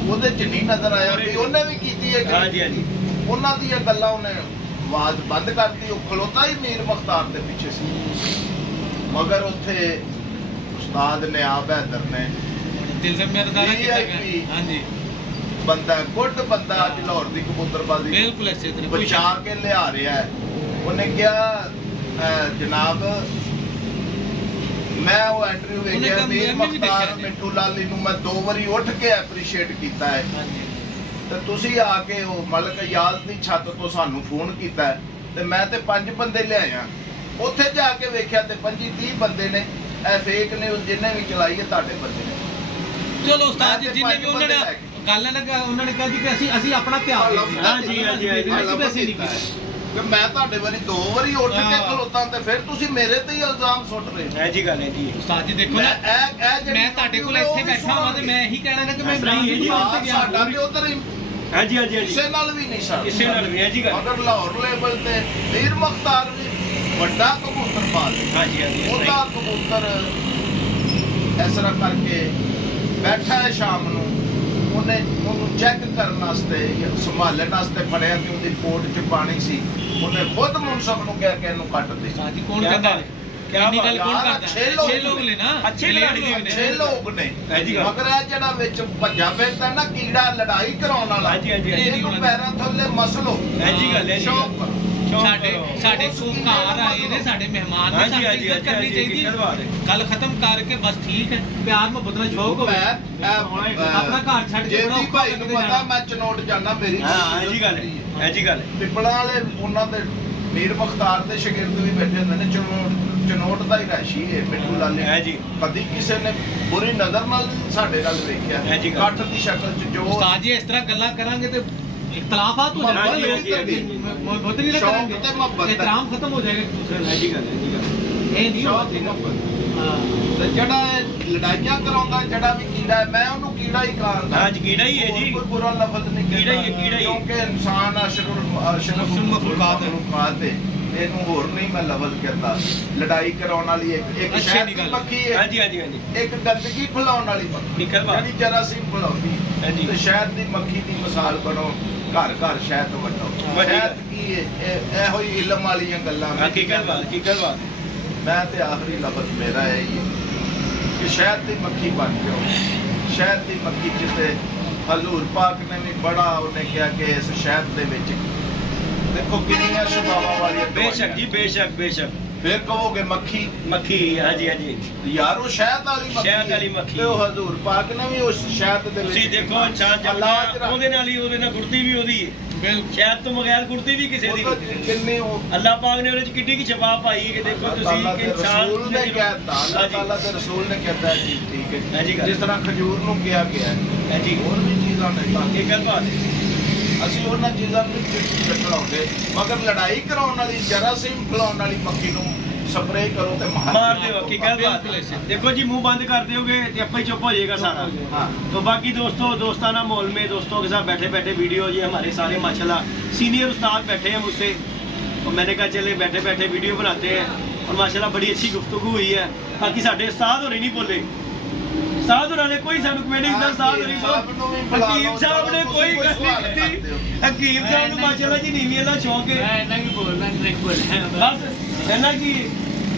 ਉਹਦੇ ਚ ਨਹੀਂ ਨਜ਼ਰ ਆਇਆ ਵੀ ਉਹਨੇ ਵੀ ਕੀਤੀ ਹੈ। ਹਾਂਜੀ ਹਾਂਜੀ ਉਹਨਾਂ ਦੀਆਂ ਗੱਲਾਂ ਉਹਨੇ ਆਵਾਜ਼ ਬੰਦ ਕਰਤੀ। ਉਹ ਖਲੋਤਾ ਹੀ ਮੀਰ ਮੁਖਤਾਰ ਦੇ ਪਿੱਛੇ ਸੀ, ਮਗਰ ਉੱਥੇ ਉਸਤਾਦ ਨੇ ਆਪ ਬਹਾਦਰ ਨੇ ਦਿਲ ਸੇ ਮਿਹਰਦਾਰਾ ਕੀਤਾ ਗਿਆ। ਹਾਂਜੀ ਬੰਦਾ ਗੁੱਡ ਬੰਦਾ ਅੱਜ ਲਾਹੌਰ ਦੀ ਕਬੂਤਰਬਾਜ਼ੀ ਬਿਲਕੁਲ ਇਸੇ ਤਰ੍ਹਾਂ ਬਚਾ ਕੇ ਲਿਆ ਰਿਹਾ ਹੈ। ਉਹਨੇ ਕਿਹਾ ਜਨਾਬ ਮੈਂ ਉਹ ਇੰਟਰਵਿਊ ਵੇਖਿਆ, ਮੀਰ ਮੁਖਤਾਰ ਮਿੰਟੂ ਲਾਲੀ ਨੂੰ ਮੈਂ 2 ਵਾਰੀ ਉੱਠ ਕੇ ਐਪਰੀਸ਼ੀਏਟ ਕੀਤਾ ਹੈ ਤੇ ਤੁਸੀਂ ਆ ਕੇ ਉਹ ਮਲਕ ਯਾਜ਼ ਦੀ ਛੱਤ ਤੋਂ ਸਾਨੂੰ ਫੋਨ ਕੀਤਾ ਤੇ ਮੈਂ ਤੇ 5 ਬੰਦੇ ਲਿਆਇਆ। ਉੱਥੇ ਜਾ ਕੇ ਵੇਖਿਆ ਤੇ 25-30 ਬੰਦੇ ਨੇ। ਇਹ ਫੇਕ ਨਿਊਜ਼ ਜਿੰਨੇ ਵੀ ਚਲਾਈ ਹੈ ਤੁਹਾਡੇ ਬੰਦੇ ਨੇ। ਚਲੋ ਉਸਤਾਦ ਜੀ ਜਿੰਨੇ ਵੀ ਉਹਨਾਂ ਨੇ ਗੱਲ ਨਾ ਉਹਨਾਂ ਨੇ ਕਿਹਾ ਜੀ ਕਿ ਅਸੀਂ ਆਪਣਾ ਧਿਆਨ ਹਾਂਜੀ ਹਾਂਜੀ ਹਾਂਜੀ ਅਸੀਂ ਨਹੀਂ ਕੀਤਾ ਕਿ ਮੈਂ ਤੁਹਾਡੇ ਵਾਰੀ 2 ਵਾਰੀ ਉੱਠ ਕੇ ਖਲੋਤਾ ਤੇ ਫਿਰ ਤੁਸੀਂ ਮੇਰੇ ਤੇ ਹੀ ਇਲਜ਼ਾਮ ਸੁੱਟ ਰਹੇ ਹੋ। ਇਹ ਜੀ ਗੱਲ ਹੈ ਜੀ ਉਸਤਾਦ ਜੀ ਦੇਖੋ ਨਾ ਮੈਂ ਤੁਹਾਡੇ ਕੋਲ ਇੱਥੇ ਬੈਠਾ ਹਾਂ ਤੇ ਮੈਂ ਇਹੀ ਕਹਿਣਾ ਕਿ ਮੈਂ ਇਮਰਾਨ ਦੀ ਦੁਕਾਨ ਤੇ ਗਿਆ। ਸਾਡਾ ਵੀ ਉਧਰ ਹੀ ਹਾਂਜੀ ਹਾਂਜੀ ਕਿਸੇ ਨਾਲ ਵੀ ਨਹੀਂ ਸਾਡਾ, ਕਿਸੇ ਨਾਲ ਵੀ ਹੈ ਜੀ ਗੱਲ। ਮਗਰ ਲਾਹੌਰ ਲੈਵਲ ਤੇ ਮੀਰ ਮੁਖਤਾਰ ਵੀ ਵੱਡਾ ਕਬੂਤਰਬਾਜ਼ ਹੈ। ਹਾਂਜੀ ਹਾਂਜੀ ਉਹਦਾ ਕਬੂਤਰ ਇਸ ਤਰ੍ਹਾਂ ਕਰਕੇ ਬੈਠਾ ਹੈ ਸ਼ਾਮ ਨੂੰ, ਉਹਨੇ ਉਹਨੂੰ ਚੈੱਕ ਕਰਨ ਵਾਸਤੇ ਸੰਭਾਲਣ ਵਾਸਤੇ ਫੜਿਆ ਤੇ ਉਹਦੀ ਕੋਟ 'ਚ ਪਾਣੀ ਸੀ। ਉਹਨੇ ਖੁਦ ਮੁਨਸਫ ਨੂੰ ਕਹਿ ਕੇ ਇਹਨੂੰ ਕੱਟ ਦੇ। ਸਾਜੀ ਕੌਣ ਕਹਿੰਦਾ ਇੰਨੀ ਗੱਲ ਕੌਣ ਕਰਦਾ? 6 ਲੋਕ ਨੇ ਨਾ, 6 ਲੋਕ ਨੇ। ਮਗਰ ਇਹ ਜਿਹੜਾ ਵਿੱਚ ਭੱਜਾ ਫਿਰਦਾ ਨਾ ਕੀੜਾ ਲੜਾਈ ਕਰਾਉਣ ਵਾਲਾ, ਇਹਨੂੰ ਪੈਰਾਂ ਥੱਲੇ ਮਸਲੋ। ਜੀ ਗੱਲ ਹੈ ਸਾਡੇ ਘਰ ਆਏ ਨੇ, ਸਾਡੇ ਮਹਿਮਾਨ ਨੇ, ਸਾਡੀ ਇੱਜ਼ਤ ਕਰਨੀ ਚਾਹੀਦੀ ਹੈ। ਗੱਲ ਖਤਮ ਕਰਕੇ ਬਸ ਠੀਕ ਹੈ, ਪਿਆਰ ਮੁਹੱਬਤ ਨਾਲ ਸ਼ੌਕ ਹੋਵੇ। ਆਪਣਾ ਘਰ ਛੱਡ ਕੇ ਜਿਹੜੀ ਭਾਈ ਨੂੰ ਪਤਾ ਮੈਂ ਚਨੋਟ ਜਾਣਾ, ਮੇਰੀ ਜੀ ਗੱਲ ਹੈ ਜੀ ਗੱਲ। ਪਿੱਪਲਾਂ ਵਾਲੇ ਉਹਨਾਂ ਦੇ ਮੀਰ ਮੁਖਤਾਰ ਦੇ ਸ਼ਾਗਿਰਦ ਵੀ ਬੈਠੇ ਹੁੰਦੇ ਨੇ। ਚਨੋਟ ਦਾ ਹੀ ਰਾਸ਼ੀ ਹੈ ਮਿੰਟੂ ਲਾਲੀ ਹੈ ਜੀ। ਕਦੀ ਕਿਸੇ ਨੇ ਬੁਰੀ ਨਜ਼ਰ ਨਾਲ ਸਾਡੇ ਨਾਲ ਵੇਖਿਆ ਕੱਠ ਦੀ ਸ਼ਕਲ 'ਚ। ਜੋ ਉਸਤਾਦ ਜੀ ਇਸ ਤਰ੍ਹਾਂ ਗੱਲਾਂ ਕਰਾਂਗੇ ਤੇ ਇਖਤਲਾਫਾਤ ਹੋ ਜਾਣਗੇ, ਮੁਹੱਬਤ ਨਹੀਂ ਕਰਾਂਗੇ, ਇhtਰਾਮ ਖਤਮ ਹੋ ਜਾਏਗਾ ਇੱਕ ਦੂਸਰੇ ਨਾਲ। ਜੀ ਗੱਲ ਇਹ ਨਹੀਂ ਹੋਣਾ। ਜਿਹੜਾ ਲੜਾਈਆਂ ਕਰਾਉਂਦਾ ਜਿਹੜਾ ਵੀ ਕੀੜਾ ਹੈ, ਮੈਂ ਉਹਨੂੰ ਕੀੜਾ ਹੀ ਕਹਾਂਗਾ। ਹਾਂਜੀ ਕੀੜਾ ਹੀ ਹੈ ਜੀ, ਕੋਈ ਬੁਰਾ ਲਫ਼ਜ਼ ਨਹੀਂ ਕੀੜਾ ਹੀ ਹੈ, ਕੀੜਾ ਹੀ। ਕਿਉਂਕਿ ਇਨਸਾਨ ਅਸ਼ਰਫੁਲ ਮਖਲੂਕਾਤ ਹੈ, ਇਹਨੂੰ ਹੋਰ ਨਹੀਂ ਮੈਂ ਲਫ਼ਜ਼ ਕਹਿੰਦਾ। ਲੜਾਈ ਕਰਾਉਣ ਵਾਲੀ ਇੱਕ ਸ਼ਹਿਦ ਦੀ ਮੱਖੀ ਹੈ। ਹਾਂਜੀ ਹਾਂਜੀ ਹਾਂਜੀ ਇੱਕ ਗੰਦਗੀ ਫੈਲਾਉਣ ਵਾਲੀ ਮੱਖੀ ਜਿਹੜੀ ਜਰਾਸੀਮ ਫੈਲਾਉਂਦੀ। ਤੇ ਸ਼ਹਿਦ ਦੀ ਮੱਖੀ ਦੀ ਮਿਸਾਲ ਬਣੋ, ਘਰ ਘਰ ਸ਼ਹਿਦ ਵੰਡੋ। ਸ਼ਹਿਦ ਕੀ ਹੈ? ਇਹੋ ਹੀ ਇਲਮ ਵਾਲੀਆਂ ਗੱਲਾਂ। ਮੈਂ ਤੇ ਆਖਰੀ ਲਫ਼ਜ਼ ਮੇਰਾ ਹੈ ਕਿ ਸ਼ਹਿਦ ਦੀ ਮੱਖੀ ਬਣ ਜਾਓ। ਸ਼ਹਿਦ ਦੀ ਮੱਖੀ ਜਿੱਤੇ ਹਜ਼ੂਰ ਪਾਕ ਨੇ ਵੀ ਬੜਾ ਉਹਨੇ ਕਿਹਾ ਕਿ ਇਸ ਸ਼ਹਿਦ ਦੇ ਵਿੱਚ ਦੇਖੋ ਕਿੰਨੀਆਂ ਸ਼ਬਾਵਾਂ ਵਾਲੀਆਂ। ਬੇਸ਼ੱਕ ਜੀ, ਬੇਸ਼ੱਕ ਬੇਸ਼ੱਕ। ਫਿਰ ਕਹੋਗੇ ਮੱਖੀ ਮੱਖੀ ਹਾਂਜੀ ਯਾਰ ਉਹ ਸ਼ਹਿਦ ਵਾਲੀ ਮੱਖੀ ਸ਼ਹਿਦ ਵਾਲੀ ਮੱਖੀ। ਤੇ ਉਹ ਹਜ਼ੂਰ ਪਾਕ ਨੇ ਵੀ ਉਸ ਸ਼ਹਿਦ ਦੇ ਵਿੱਚ ਤੁਸੀਂ ਦੇਖੋ ਇਨਸਾਨ ਜੰਮਦਾ ਉਹਦੇ ਨਾਲ ਹੀ ਉਹਦੇ ਨਾਲ ਗੁੜਤੀ ਵੀ ਉਹਦੀ ਹੈ ਬਿਲਕੁਲ ਸ਼ਹਿਦ ਤੋਂ ਬਗੈਰ ਗੁੜਤੀ ਵੀ ਕਿਸੇ ਦੀ ਨਹੀਂ। ਕਿੰਨੇ ਉਹ ਅੱਲਾਹ ਪਾਕ ਨੇ ਉਹਦੇ ਚ ਕਿੱਡੀ ਕੀ ਸ਼ਫਾ ਪਾਈ ਕਿ ਦੇਖੋ ਤੁਸੀਂ ਕਿ ਇਨਸਾਨ ਰਸੂਲ ਨੇ ਕਹਿਤਾ, ਅੱਲਾਹ ਤਾਲਾ ਦੇ ਰਸੂਲ ਨੇ ਕਹਿਤਾ ਜੀ ਠੀਕ ਹੈ ਜੀ। ਜਿਸ ਤਰ੍ਹਾਂ ਖਜੂਰ ਨੂੰ ਕਿਹਾ ਗਿਆ ਹੈ ਜੀ ਹੋਰ ਵੀ ਚੀਜ਼ਾਂ ਨੇ ਇਹ ਗੱਲ ਬਾਤ ਹੈ। ਅਸੀਂ ਉਹਨਾਂ ਚੀਜ਼ਾਂ ਨੂੰ ਚਟੜਾਉਂਦੇ ਮਗਰ ਲੜਾਈ ਕਰਾਉਣ ਵਾਲੀ ਜਰਾਸੀਮ ਫੈਲਾਉਣ ਵਾਲੀ ਮੱਖੀ ਨੂੰ ਸਪਰੇਅ ਕਰੋ ਤੇ ਮਾਰ ਦਿਓ ਕੀ ਗੱਲ ਬਾਤ ਹੈ। ਦੇਖੋ ਜੀ ਮੂੰਹ ਬੰਦ ਕਰ ਦਿਓਗੇ ਤੇ ਆਪੇ चुप हो जाएगा सारा। हाँ। तो बाकी दोस्तों दोस्ताना माहौल में दोस्तों के साथ बैठे बैठे वीडियो जी हमारे सारे माशाल्लाह सीनियर उस्ताद बैठे हैं मुझसे और मैंने कहा चले बैठे बैठे वीडियो बनाते हैं और माशाल्लाह बड़ी अच्छी गुफ्तगू हुई है। बाकी साढ़े उस्ताद होने नहीं बोले उस्ताद होने कोई सानू कमेटी दा उस्ताद होने हकीम साहब ने कोई गल नहीं की। हकीम साहब ने माशाल्लाह जी नीवी वाला शौक है मैं नहीं बोलना नहीं बोलना बस है ना कि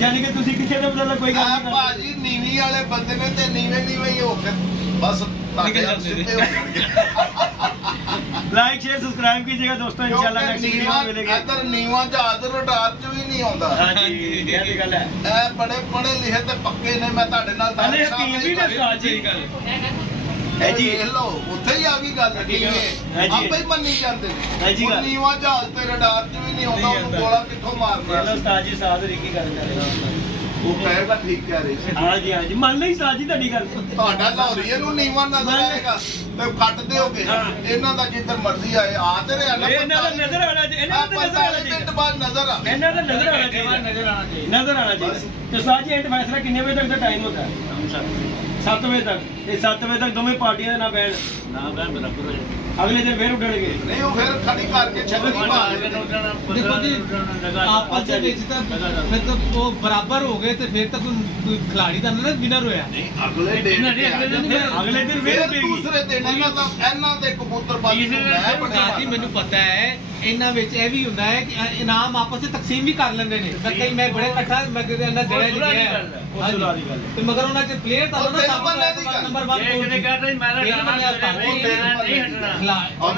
यानी कि ਤੁਸੀਂ ਕਿਸੇ ਦਾ ਮਤਲਬ ਕੋਈ ਗੱਲ ਨਹੀਂ ਕਰਦੇ ਭਾਜੀ ਨੀਵੀਂ ਵਾਲੇ ਬੰਦੇ ਨੇ ਤੇ ਨੀਵੇਂ ਹੀ ਹੋ ਕੇ ਬਸ ਤੁਹਾਡੇ ਨਾਲ ਸਿੱਧੇ ਹੋ ਜਾਣਗੇ। ਲਾਈਕ ਸ਼ੇਅਰ ਸਬਸਕ੍ਰਾਈਬ कीजिएगा दोस्तों इंशाल्लाह नेक्स्ट वीडियो में मिलेंगे। ਇੱਧਰ ਨੀਵਾਂ ਜਹਾਜ਼ ਰਡਾਰ ਚ ਵੀ ਨਹੀਂ ਆਉਂਦਾ। ਹਾਂਜੀ ਇਹ ਤੇ ਗੱਲ ਹੈ। ਇਹ ਬੜੇ ਪੜ੍ਹੇ ਲਿਖੇ ਤੇ ਪੱਕੇ ਨੇ ਮੈਂ ਤੁਹਾਡੇ ਨਾਲ ਹਲੇ ਹਕੀਮ ਵੀ ਨੇ ਸਾਜੀ ਗੱਲ ਹੈ ਜੀ। ਇਹ ਲੋ ਉੱਥੇ ਹੀ ਆ ਗਈ ਗੱਲ ਆਪੇ ਹੀ ਮੰਨੀ ਜਾਂਦੇ ਨੇ। ਨੀਵਾਂ ਜਹਾਜ਼ ਤੇ ਰਡਾਰ ਚ ਵੀ ਨਹੀਂ ਆਉਂਦਾ ਉਹਨੂੰ ਗੋਲਾ ਕਿੱਥੋਂ ਮਾਰਨਾ। ਚਲੋ ਉਸਤਾਦ ਜੀ ਸਾਧ ਰੀ ਕੀ ਗੱਲ ਕਰ ਰਹੇ ਉਹ ਕਹੇਗਾ ਠੀਕ ਕਹਿ ਰਹੇ ਸੀ। ਹਾਂਜੀ ਹਾਂਜੀ ਮੰਨ ਲਈ ਉਸਤਾਦ ਜੀ ਤੁਹਾਡੀ ਗੱਲ ਤੁਹਾਡਾ ਲਾਹੌਰੀਏ ਨੂੰ ਨੀਵਾਂ ਨਜ਼ਰ ਆਏਗਾ ਤੇ ਕੱਟ ਦਿਓਗੇ ਇਹਨਾਂ ਦਾ ਜਿੱਧਰ ਮਰਜ਼ੀ ਆਏ ਆ ਤੇ ਰਿਹਾ ਨਾ ਇਹਨਾਂ ਦਾ ਨਜ਼ਰ ਆਣਾ ਚਾਹੀਦਾ ਇਹਨਾਂ ਦਾ ਨਜ਼ਰ ਆਣਾ ਚਾਹੀਦਾ ਮਿੰਟ ਬਾਅਦ ਨਜ਼ਰ ਆ ਇਹਨਾਂ ਦਾ ਨਜ਼ਰ ਆਣਾ ਚਾਹੀਦਾ ਨਜ਼ਰ ਆਣਾ ਚਾਹੀਦਾ। ਤੇ ਉਸਤਾਦ ਜੀ ਐਂਡ ਫੈਸਲਾ ਕਿੰਨੇ ਵਜੇ ਤੱਕ ਦਾ ਟਾਈਮ ਹੁੰਦਾ ਹੈ 7 ਵਜੇ ਤੱਕ। ਇਹ 7 ਵਜੇ ਤੱਕ ਦੋਵੇਂ ਪਾਰਟੀਆਂ ਦੇ ਨਾ ਬੈਣ ਬਰਾਬਰ ਹੋ ਜਾਏ ਅਗਲੇ ਦਿਨ ਫੇਰ ਉੱਡਣਗੇ ਨਹੀਂ ਉਹ ਫਿਰ ਖੜੀ ਕਰਕੇ ਛੱਡਣੀ ਮਾਰ ਦੇਖੋ ਜੀ ਆਪਸ ਦੇ ਵਿੱਚ ਤਾਂ ਫਿਰ ਤਾਂ ਉਹ ਬਰਾਬਰ ਹੋ ਗਏ ਤੇ ਫਿਰ ਤਾਂ ਕੋਈ ਖਿਲਾੜੀ ਦਾ ਨਾ ਵਿਨਰ ਹੋਇਆ ਅਗਲੇ ਦਿਨ ਫੇਰ ਦੂਸਰੇ ਦਿਨ ਇਹਨਾਂ ਦੇ ਕਬੂਤਰਬਾਜ਼ੀ ਨੂੰ ਮੈਂ ਉਸਤਾਦ ਜੀ ਮੈਨੂੰ ਪਤਾ ਹੈ ਇਹਨਾਂ ਵਿੱਚ ਇਹ ਵੀ ਹੁੰਦਾ ਹੈ ਕਿ ਇਨਾਮ ਆਪਸ ਵਿੱਚ ਤਕਸੀਮ ਵੀ ਕਰ ਲੈਂਦੇ ਨੇ ਮੈਂ ਕਈ ਮੈਂ ਬੜੇ ਇਕੱਠਾ ਮੈਂ ਕਿਤੇ ਇਹਨਾਂ ਜਿਹੜਾ ਲਿਖਿਆ ਤੇ ਮਗਰ ਉਹਨਾਂ ਚ ਪਲੇਅਰ ਤਾਂ ਉਹਨਾਂ ਨੰਬਰ 1 ਇਹਨੇ ਕਹਿੰਦਾ ਮੈਂ ਨਹੀਂ ਹਟਣਾ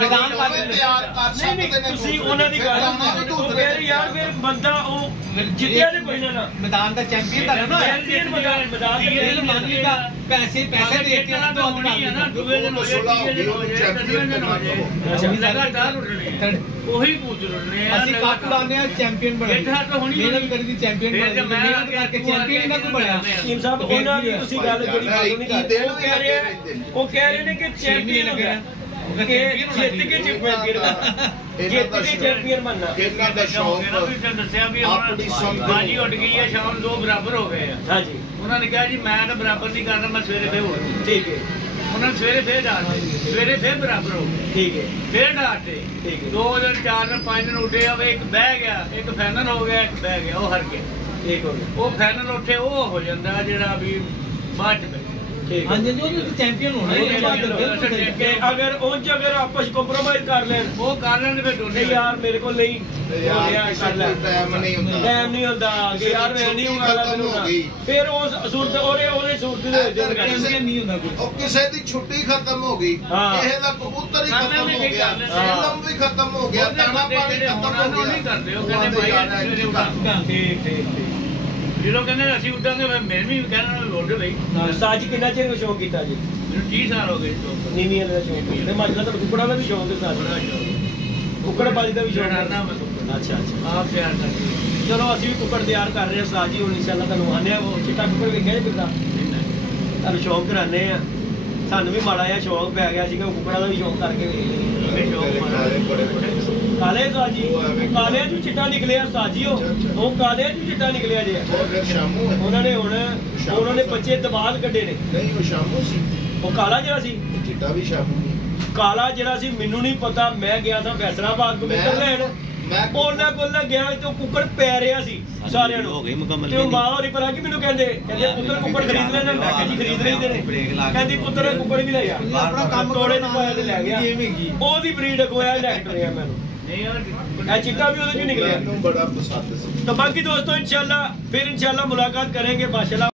ਮੈਦਾਨ ਪਾ ਕੇ ਤਿਆਰ ਕਰ ਸਕਦੇ ਨੇ ਤੁਸੀਂ ਉਹਨਾਂ ਦੀ ਗੱਲ ਉਹ ਕਹਿ ਰਹੇ ਯਾਰ ਫਿਰ ਬੰਦਾ ਉਹ ਜਿੱਤਿਆ ਨਹੀਂ ਪਹਿਲਾਂ ਨਾ ਮੈਦਾਨ ਦਾ ਚੈਂਪੀਅਨ ਤਾਂ ਨਾ ਚੈਂਪੀਅਨ ਮੈਦਾਨ ਇਹ ਮੰਨੀ ਦਾ ਪੈਸੇ ਦੇ ਕੇ ਨਾ ਤੋਂ ਹੈ ਨਾ ਦੂਏ ਦਿਨ ਲਗਾਤਾਰ ਉੱਡਣੇ ਉਹੀ ਕੂਚ ਉੱਡਣੇ ਆ ਅਸੀਂ ਕੱਪ ਲਾਉਂਦੇ ਆ ਚੈਂਪੀਅਨ ਬਣਾਉਂਦੇ ਮਿਹਨਤ ਕਰੀ ਦੀ ਚੈਂਪੀਅਨ ਬਣਾਉਂਦੇ ਮਿਹਨਤ ਕਰਕੇ ਚੈਂਪੀਅਨ ਇਹਨਾਂ ਕੋ ਬਣਿਆ ਟੀਮ ਸਾਹਿਬ ਉਹਨਾਂ ਦੀ ਤੁਸੀਂ ਗੱਲ ਜਿਹੜੀ ਫਾਲੋ ਨਹੀਂ ਕਰਦੇ ਉਹ ਕਹਿ ਰਹੇ ਨੇ ਕਿ ਚੈਂਪੀਅਨ ਹੋ ਗਿਆ ਕਿ ਜਿੱਤ ਕੇ ਚੈਂਪੀਅਨ ਬਣਨਾ। ਇਹਨਾਂ ਦਾ ਸ਼ੌਕ ਦੱਸਿਆ ਵੀ ਬਾਜੀ ਉੱਡ ਗਈ ਹੈ ਸ਼ਾਮ 2 ਬਰਾਬਰ ਹੋ ਗਏ ਆ। ਹਾਂਜੀ ਉਹਨਾਂ ਨੇ ਕਿਹਾ ਜੀ ਮੈਂ ਤਾਂ ਬਰਾਬਰ ਨਹੀਂ ਕਰਨਾ ਮੈਂ ਸਵੇਰੇ ਫੇਰ ਹੋ ਠੀਕ ਹੈ ਉਹਨਾਂ ਨੇ ਸਵੇਰੇ ਫੇਰ ਡਾਟੇ ਸਵੇਰੇ ਫੇਰ ਬਰਾਬਰ ਹੋ ਗਏ ਠੀਕ ਹੈ ਫੇਰ ਡਾਟੇ 2 ਦਿਨ 4 ਦਿਨ 5 ਦਿਨ ਉੱਡੇ ਆ ਇੱਕ ਬਹਿ ਗਿਆ ਇੱਕ ਫਾਈਨਲ ਹੋ ਗਿਆ ਇੱਕ ਬਹਿ ਗਿਆ ਉਹ ਹਾਰ ਗਿਆ ਠੀਕ ਹੋ ਗਿਆ ਉਹ ਫਾਈਨਲ ਉੱਠੇ ਉਹ ਹੋ ਜਾਂਦਾ ਜਿਹੜਾ ਵੀ ਬਾਅਦ ਚ ਹਾਂਜੀ ਜੋ ਚੈਂਪੀਅਨ ਹੋਣਾ ਅਗਰ ਅਗਰ ਆਪਸ ਕੰਪਰੋਮਾਈਜ਼ ਕਰ ਲੈਣ ਉਹ ਕਰ ਲੈਣ ਫਿਰ ਦੋਨੇ ਯਾਰ ਮੇਰੇ ਕੋਲ ਨਹੀਂ ਟਾਈਮ ਨਹੀਂ ਹੁੰਦਾ ਕਿ ਯਾਰ ਮੈਂ ਨਹੀਂ ਹੋਊਗਾ ਫਿਰ ਉਸ ਸੂਰਤ ਉਹਦੇ ਸੂਰਤ ਦੇ ਵਿੱਚ ਚੈਂਪੀਅਨ ਨਹੀਂ ਹੁੰਦਾ ਕੋਈ ਉਹ ਕਿਸੇ ਦੀ ਛੁੱਟੀ ਖਤਮ ਹੋ ਗਈ ਕਿਸੇ ਦਾ ਕਬੂਤਰ ਹੀ ਖਤਮ ਹੋ ਗਿਆ ਫਿਲਮ ਵੀ ਖਤਮ ਹੋ ਗਿਆ ਦਾਣਾ ਪਾਣੀ ਖਤਮ ਹੋ ਗਿਆ ਨਹੀਂ ਕਰਦੇ ਉਹ ਕਹਿੰਦੇ ਭਾਈ ਸਵੇਰੇ ਉੱਠਾਂ ਠੀਕ ਜਦੋਂ ਕਹਿੰਦੇ ਅਸੀਂ ਉੱਠਾਂਗੇ ਮੈਂ ਵੀ ਕਹਿਣਾ ਉੱਡ ਬਈ ਉਸਤਾਦ ਜੀ ਕਿੰਨਾ ਚਿਰ ਸ਼ੌਕ ਕੀਤਾ ਜੀ ਮੈਨੂੰ 30 ਸਾਲ ਹੋ ਗਏ ਨੀਵੀਂ ਵਾਲੇ ਦਾ ਸ਼ੌਕ ਤੇ ਮਾਜਰਾ ਤਾਂ ਕੁਕੜਾ ਦਾ ਵੀ ਸ਼ੌਕ ਹੈ ਸਾਡਾ ਕੁਕੜ ਬਾਜੀ ਦਾ ਵੀ ਸ਼ੌਕ ਹੈ ਅੱਛਾ ਆਪ ਪਿਆਰ ਕਰਦੇ ਚਲੋ ਅਸੀਂ ਵੀ ਕੁਕੜ ਤਿਆਰ ਕਰ ਰਹੇ ਹਾਂ ਉਸਤਾਦ ਜੀ ਹੁਣ ਇਨਸ਼ਾਅੱਲਾ ਤੁਹਾਨੂੰ ਆਨੇ ਆ ਉਹ ਚਿੱਟਾ ਕੁਕੜ ਵੇਖਿਆ ਜੀ ਫਿਰਦਾ ਤੁਹਾਨੂੰ ਸ਼ੌਕ ਕਰਾਣੇ ਆ ਸਾਨੂੰ ਵੀ ਮਾੜਾ ਜਿਹਾ ਸ਼ੌਕ ਪੈ ਗਿਆ ਸੀਗਾ ਕੁਕੜਾ ਦਾ ਵੀ ਸ਼ੌਕ ਕਰਕੇ ਵੇਖ ਲਈਏ ਕਾਲੇ ਸਾਜੀ ਕਾਲੇ ਨੂੰ ਚਿੱਟਾ ਨਿਕਲਿਆ ਸਾਜੀ ਉਹ ਕਾਲੇ ਨੂੰ ਚਿੱਟਾ ਨਿਕਲਿਆ ਜੇ ਉਹਨਾਂ ਨੇ ਹੁਣ ਉਹਨਾਂ ਨੇ ਬੱਚੇ ਦਬਾਲ ਕੱਢੇ ਨੇ ਨਹੀਂ ਉਹ ਸ਼ਾਮੂ ਸੀ ਉਹ ਕਾਲਾ ਜਿਹੜਾ ਸੀ ਚਿੱਟਾ ਵੀ ਸ਼ਾਮੂ ਕਾਲਾ ਜਿਹੜਾ ਸੀ ਮੈਨੂੰ ਨਹੀਂ ਪਤਾ ਮੈਂ ਗਿਆ ਸਾਂ ਫੈਸਲਾਬਾਦ ਕਬੂਤਰ ਲੈਣ ਉਹਨਾਂ ਕੋਲ ਗਿਆ ਤੇ ਕੁੱਕੜ ਪੈ ਰਿਹਾ ਸੀ ਸਾਰਿਆਂ ਨੂੰ ਤੇ ਉਹ ਮਾਂ ਹੋਰੀ ਪਰ ਆ ਕੇ ਮੈਨੂੰ ਕਹਿੰਦੇ ਪੁੱਤਰ ਕੁੱਕੜ ਖਰੀਦ ਲੈਣਾ ਮੈਂ ਕਿਹਾ ਜੀ ਖਰੀਦ ਲੈਂਦੇ ਨੇ ਕਹਿੰਦੀ ਪੁੱਤਰ ਕੁੱਕੜ ਵੀ ਲੈ ਜਾ ਆਪਣਾ ਕੰਮ ਤੋੜੇ ਚ ਪਾਇਆ ਤੇ ਲੈ ਗਿਆ ਉਹਦੀ ਬਰੀਡ ਕੋਇਆ ਲੈ ਕੇ ਟੁਰਿਆ ਮੈਨੂੰ ਇਹ ਚਿੱਟਾ ਵੀ ਉਹਦੇ ਚੋਂ ਨਿਕਲਿਆ ਬੜਾ ਪਸੰਦ ਸੀ तो बाकी दोस्तों इंशाल्लाह फिर इंशाल्लाह मुलाकात करेंगे माशाल्लाह।